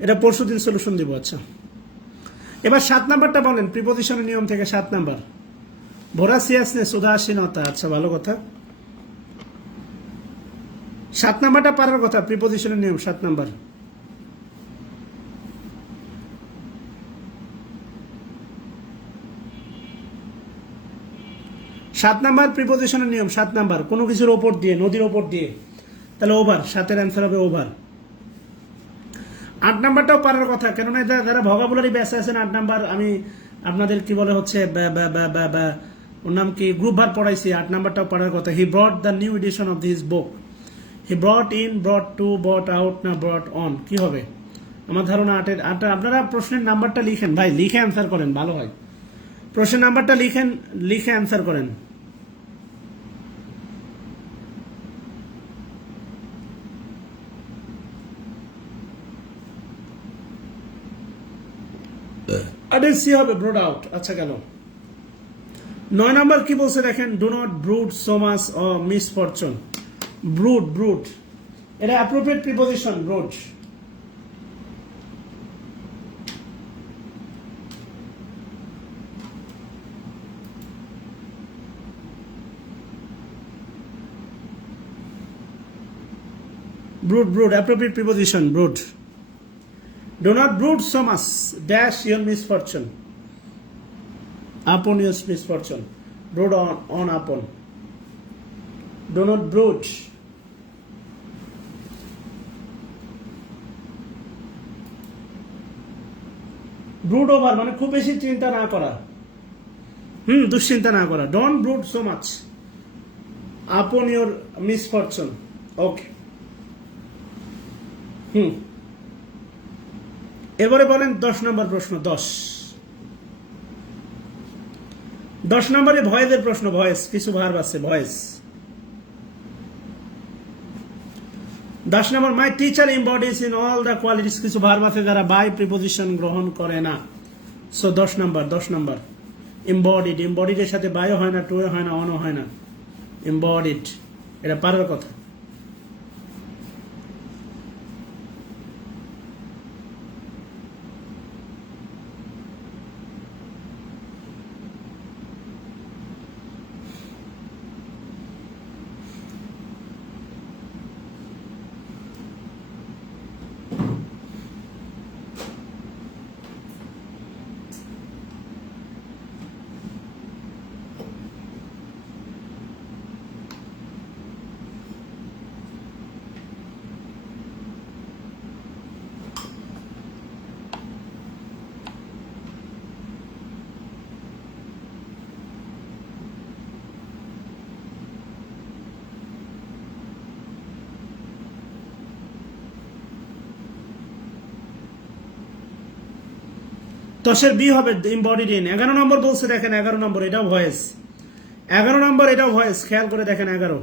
এটা পরশুদিন সলিউশন দিব। আচ্ছা, এবার 7 নাম্বারটা বলেন, প্রিপোজিশনের নিয়ম থেকে 7 নাম্বার, ভোরাসিয়াসনেস, উদাসীনতা। আচ্ছা, ভালো কথা। 7 নাম্বারটা পারার কথা, প্রিপোজিশনের নিয়ম 7 নাম্বার। 7 নাম্বার প্রিপোজিশনের নিয়ম, 7 নাম্বার কোনো কিছুর ওপর দিয়ে, নদীর ওপর দিয়ে, তাহলে ওভার, 7-এর অ্যান্সার হবে ওভার। 8 নাম্বারটাও পারার কথা, কেননা যারা ভোকাবুলারি ব্যাচে আছেন 8 নাম্বার আমি আপনাদের কি বলে হচ্ছে ওর নাম কি গ্রুপ ভার পড়াইছি, 8 নাম্বারটাও পারার কথা। He brought the new edition of this book, he brought in, brought to, brought out না ব্রট অন, কি হবে? আমার ধারণা 8-এর। আপনারা প্রশ্নের নাম্বারটা লিখেন ভাই, লিখে অ্যান্সার করেন, ভালো হয়। প্রশ্নের নাম্বারটা লিখেন, লিখে অ্যান্সার করেন। সি হবে ব্রড আউট। আচ্ছা গেল। 9 নাম্বার কি বলছে দেখেন, do not brood so much uh misfortune. Brood, brood এটা appropriate preposition, brood. Brood, brood, appropriate preposition, brood. Do not brood so much, dash your misfortune. Upon your misfortune. Brood on upon. Do not brood. Brood over মানে খুব বেশি চিন্তা না করা, দুশ্চিন্তা না করা। Don't brood so much upon your misfortune. Okay. এবারে বলেন 10 নম্বর প্রশ্ন। 10 নম্বরে ভয়েসের প্রশ্ন, ভয়েস, কিছু ভার্ব আছে, voice. 10 number, my teacher embodies in all the qualities, কিছু ভার্ব আছে যারা বাই প্রিপোজিশন গ্রহণ করে না। সো 10 নম্বর এমবডিড, এমবডিড এর সাথে বাইও হয় না, টুও হয় না, অনও হয় না, এমবডিড, এটা পারার কথা। দশের বি হবে ইম্বডিড ইন। 11 নম্বর বলছে দেখেন, 11 নম্বর এটাও ভয়েস, 11 নম্বর এটাও ভয়েস, খেয়াল করে দেখেন 11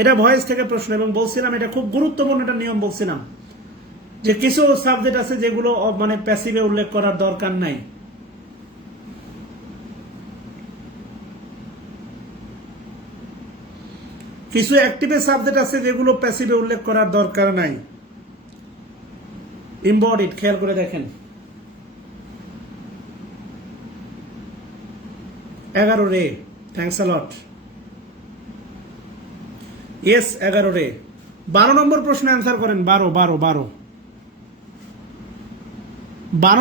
এটা ভয়েস থেকে প্রশ্ন। এবং বলছিলাম এটা খুব গুরুত্বপূর্ণ একটা নিয়ম, বলছিলাম যে কিছু সাবজেক্ট আছে যেগুলো মানে প্যাসিভে উল্লেখ করার দরকার নাই। কিছু অ্যাক্টিভে সাবজেক্ট আছে যেগুলো প্যাসিভে উল্লেখ করার দরকার নাই। ইম্বডিড, খেয়াল করে দেখেন 11 রে, থ্যাংকস আ লট। ইয়েস 11 রে। 12 নম্বর প্রশ্ন অ্যান্সার করেন, 12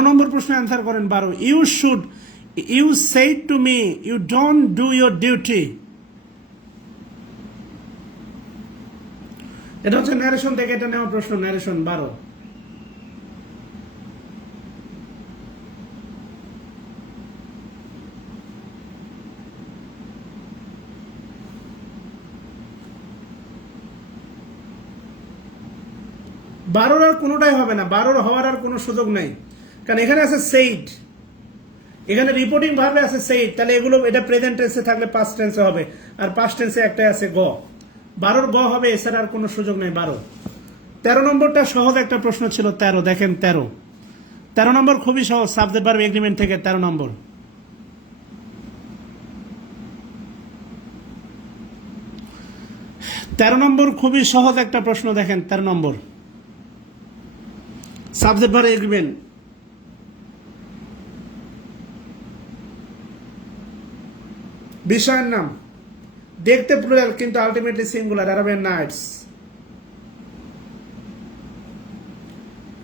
নম্বর প্রশ্ন অ্যান্সার করেন 12। You said to me you don't do your duty. এটা হচ্ছে ন্যারেশন থেকে এটা নেওয়া প্রশ্ন, ন্যারেশন 12। বারোর আর কোনোটাই হবে না, 12 হওয়ার আর কোনো সুযোগ নেই, কারণ এখানে আছে সেইড, এখানে রিপোর্টিং ভাবে আছে সেইড, তাহলে এগুলো এটা প্রেজেন্ট টেন্সে থাকলে পাস্ট টেন্সে হবে, আর পাস্ট টেন্সে একটাই আছে গ, 12 গ হবে, এছাড়া আর কোনো সুযোগ নেই 12। 13 নম্বরটা সহজ একটা প্রশ্ন ছিল, 13 দেখেন 13 নম্বর খুবই সহজ, সাবজেক্ট ভার্ব এগ্রিমেন্ট থেকে 13 নম্বর। তেরো নম্বর খুবই সহজ একটা প্রশ্ন, দেখেন 13 নম্বর সাবজেক্ট ভার্ব এগ্রিমেন্ট। বিষয়ের নাম দেখতে প্লুরাল কিন্তু আলটিমেটলি সিঙ্গুলার, আরাবিয়ান নাইটস।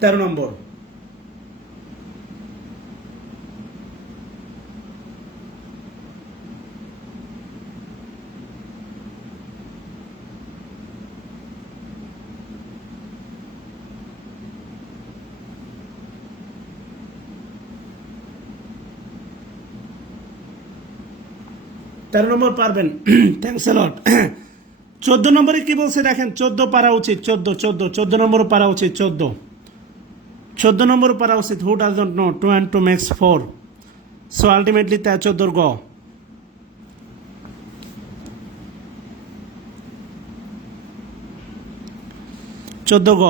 13 নম্বর। 13 নম্বর পারবেন। Thanks lot. 14 নম্বরে কি বলছে দেখেন, 14 পারা উচিত, 14 নম্বরও পারা উচিত, 14 নম্বরও পারা উচিত। Who does not know 2 and 2 makes 4, so ultimately তা 14 গ। চোদ্দ গ।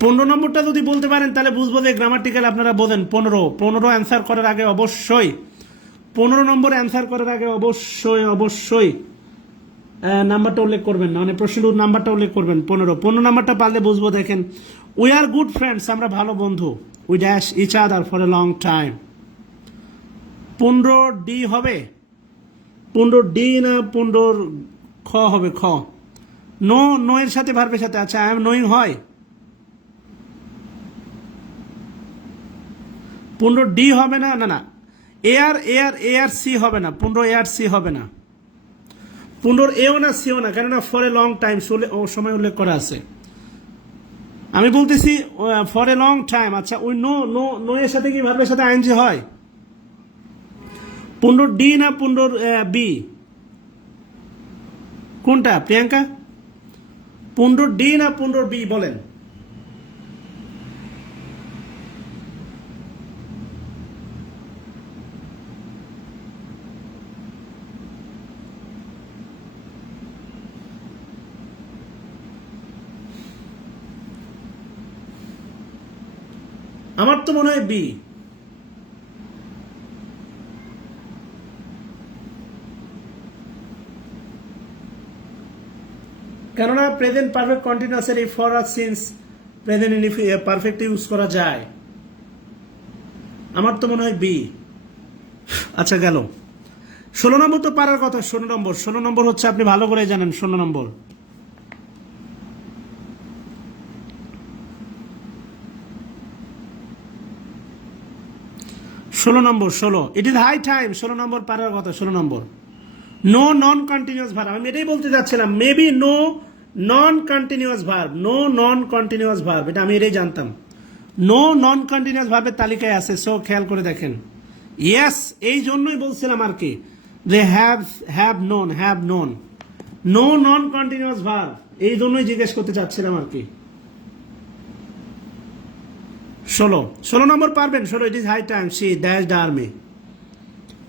পনেরো নম্বরটা যদি বলতে পারেন তাহলে বুঝবো যে গ্রামাটিক্যাল আপনারা বোঝেন। 15 অ্যান্সার করার আগে অবশ্যই 15 নম্বর অ্যান্সার করার আগে অবশ্যই নাম্বারটা উল্লেখ করবেন, মানে প্রশ্নের নাম্বারটা উল্লেখ করবেন। 15 নাম্বারটা পারলে বুঝবো। দেখেন, উই আর গুড ফ্রেন্ডস, আমরা ভালো বন্ধু। We dash each other for a long time. 15 D হবে, 15 ডি না 15 খ হবে? খ। নো এর সাথে ভার্বের সাথে। আচ্ছা, আই এম নোয়িং হয়। 15 ডি হবে না, না এ আর সি হবে না। 15 এ আর সি হবে না। 15 এও না সিও না, কেননা ফর এ লং টাইম সময় উল্লেখ করা আছে। আমি বলতেছি ফর এ লং টাইম। আচ্ছা, ওই নো এর সাথে কি ভার্বের সাথে আইএনজি হয়? 15 ডি না 15 বি, কোনটা প্রিয়াঙ্কা? 15 ডি না 15 বি বলেন। আমার তো মনে হয় বি। কেননা প্রেজেন্ট পারফেক্ট কন্টিনিউয়াসের এই ফর আর সিন্স প্রেজেন্ট পারফেক্ট ইউজ করা যায়। আমার তো মনে হয় বি। আচ্ছা, গেল। 16 নম্বর তো পারার কথা। 16 নম্বর হচ্ছে, আপনি ভালো করে জানেন 16 নম্বর। 16 ইট ইজ হাই টাইম। 16 নম্বর পারার কথা। 16 নম্বর নো নন কন্টিনিউয়াস ভার্ব। আমি এটাই বলতে যাচ্ছিলাম, maybe no non continuous verb. No non continuous verb, এটা আমি এটাই জানতাম। নো নন কন্টিনিউয়াস ভার্বের তালিকায় আছে, সো খেয়াল করে দেখেন। ইয়েস, এই জন্যই বলছিলাম আর কি, যে have known no non continuous verb, এই জন্যই জিজ্ঞেস করতে চাচ্ছিলাম আর কি। 16 নম্বর পারবেন। 16 it is high time C dash the army.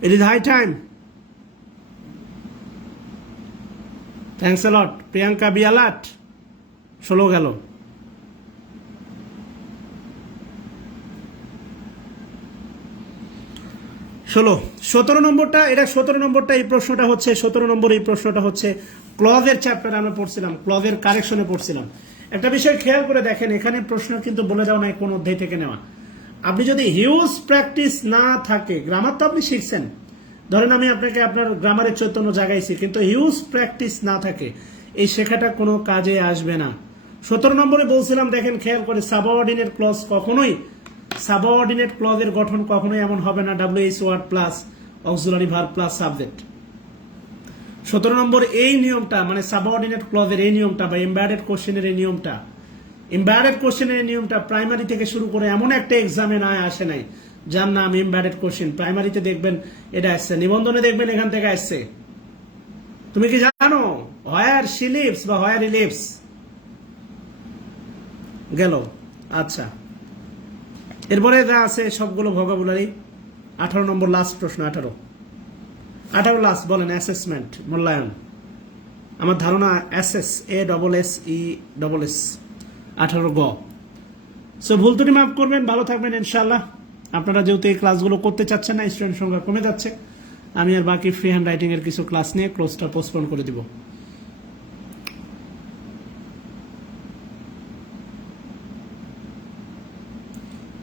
It is high time. Thanks a lot Priyanka, be alert. 16 গেল। 17 নম্বরটা, এটা 17 নম্বরটা এই প্রশ্নটা হচ্ছে 17 নম্বর এই প্রশ্নটা হচ্ছে ক্লজের চ্যাপ্টারে আমরা পড়ছিলাম, ক্লজের কারেকশনে পড়ছিলাম। একটা বিষয় খেয়াল করে দেখেন, এখানে প্রশ্ন কিন্তু বলে দেওয়া নাই কোন অধ্যায় থেকে নেওয়া। আপনি যদি হিউজ প্র্যাকটিস না থাকে, গ্রামার তো আপনি শিখছেন, ধরেন আমি আপনাকে আপনার গ্রামারের চৈতন্য জাগাইছি, কিন্তু হিউজ প্র্যাকটিস না থাকে, এই শেখাটা কোনো কাজে আসবে না। 17 নম্বরে বলছিলাম, দেখেন খেয়াল করে, সাবঅর্ডিনেট ক্লজ কখনোই, সাবঅর্ডিনেট ক্লজের গঠন কখনোই এমন হবে না WH word plus auxiliary verb plus subject. 17 number এই নিয়মটা, মানে সাবঅর্ডিনেট ক্লজের এই নিয়মটা বা এমবেডেড কোশ্চেনের এই নিয়মটা, এমবেডেড কোশ্চেনের এই নিয়মটা প্রাইমারি থেকে শুরু করে এমন একটা এক্সামে না আসে নাই যার নাম এমবেডেড কোশ্চেন। প্রাইমারিতে দেখবেন এটা আসছে, নিবন্ধনে দেখবেন এখান থেকে আসছে। তুমি কি জানো হোয়ার শি লিভস বা হোয়ার হি লিভস? গেল। আচ্ছা, এরপরে যা আছে সবগুলো ভোকাবুলারি। 18 নম্বর লাস্ট প্রশ্ন। 18 লাস্ট বলেন। অ্যাসেসমেন্ট, মূল্যায়ন। আমার ধারণা এসএস ASSESS 18 গ। সো ভুল ত্রুটি মাফ করবেন, ভালো থাকবেন ইনশাআল্লাহ। আপনারা যেহেতু এই ক্লাসগুলো করতে চাচ্ছেন না, স্টুডেন্ট সংখ্যা কমে যাচ্ছে, আমি আর বাকি ফ্রি হ্যান্ড রাইটিং এর কিছু ক্লাস নিয়ে ক্লোজটা পোস্টপোন করে দিব।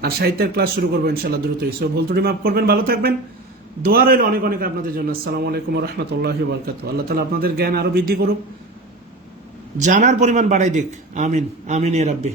আর সাহিত্যের ক্লাস শুরু করবো ইনশাআল্লাহ দ্রুতই। সো ভুল ত্রুটি মাফ করবেন, ভালো থাকবেন। দোয়া রইল অনেক অনেক আপনাদের জন্য। আসসালামু আলাইকুম ওয়া রাহমাতুল্লাহি ওয়া বারাকাতুহু। আল্লাহ তাআলা আপনাদের জ্ঞান আরো বৃদ্ধি করুক, জানার পরিমাণ বাড়াই দিক। আমিন আমিন ইয়া রাব্বি।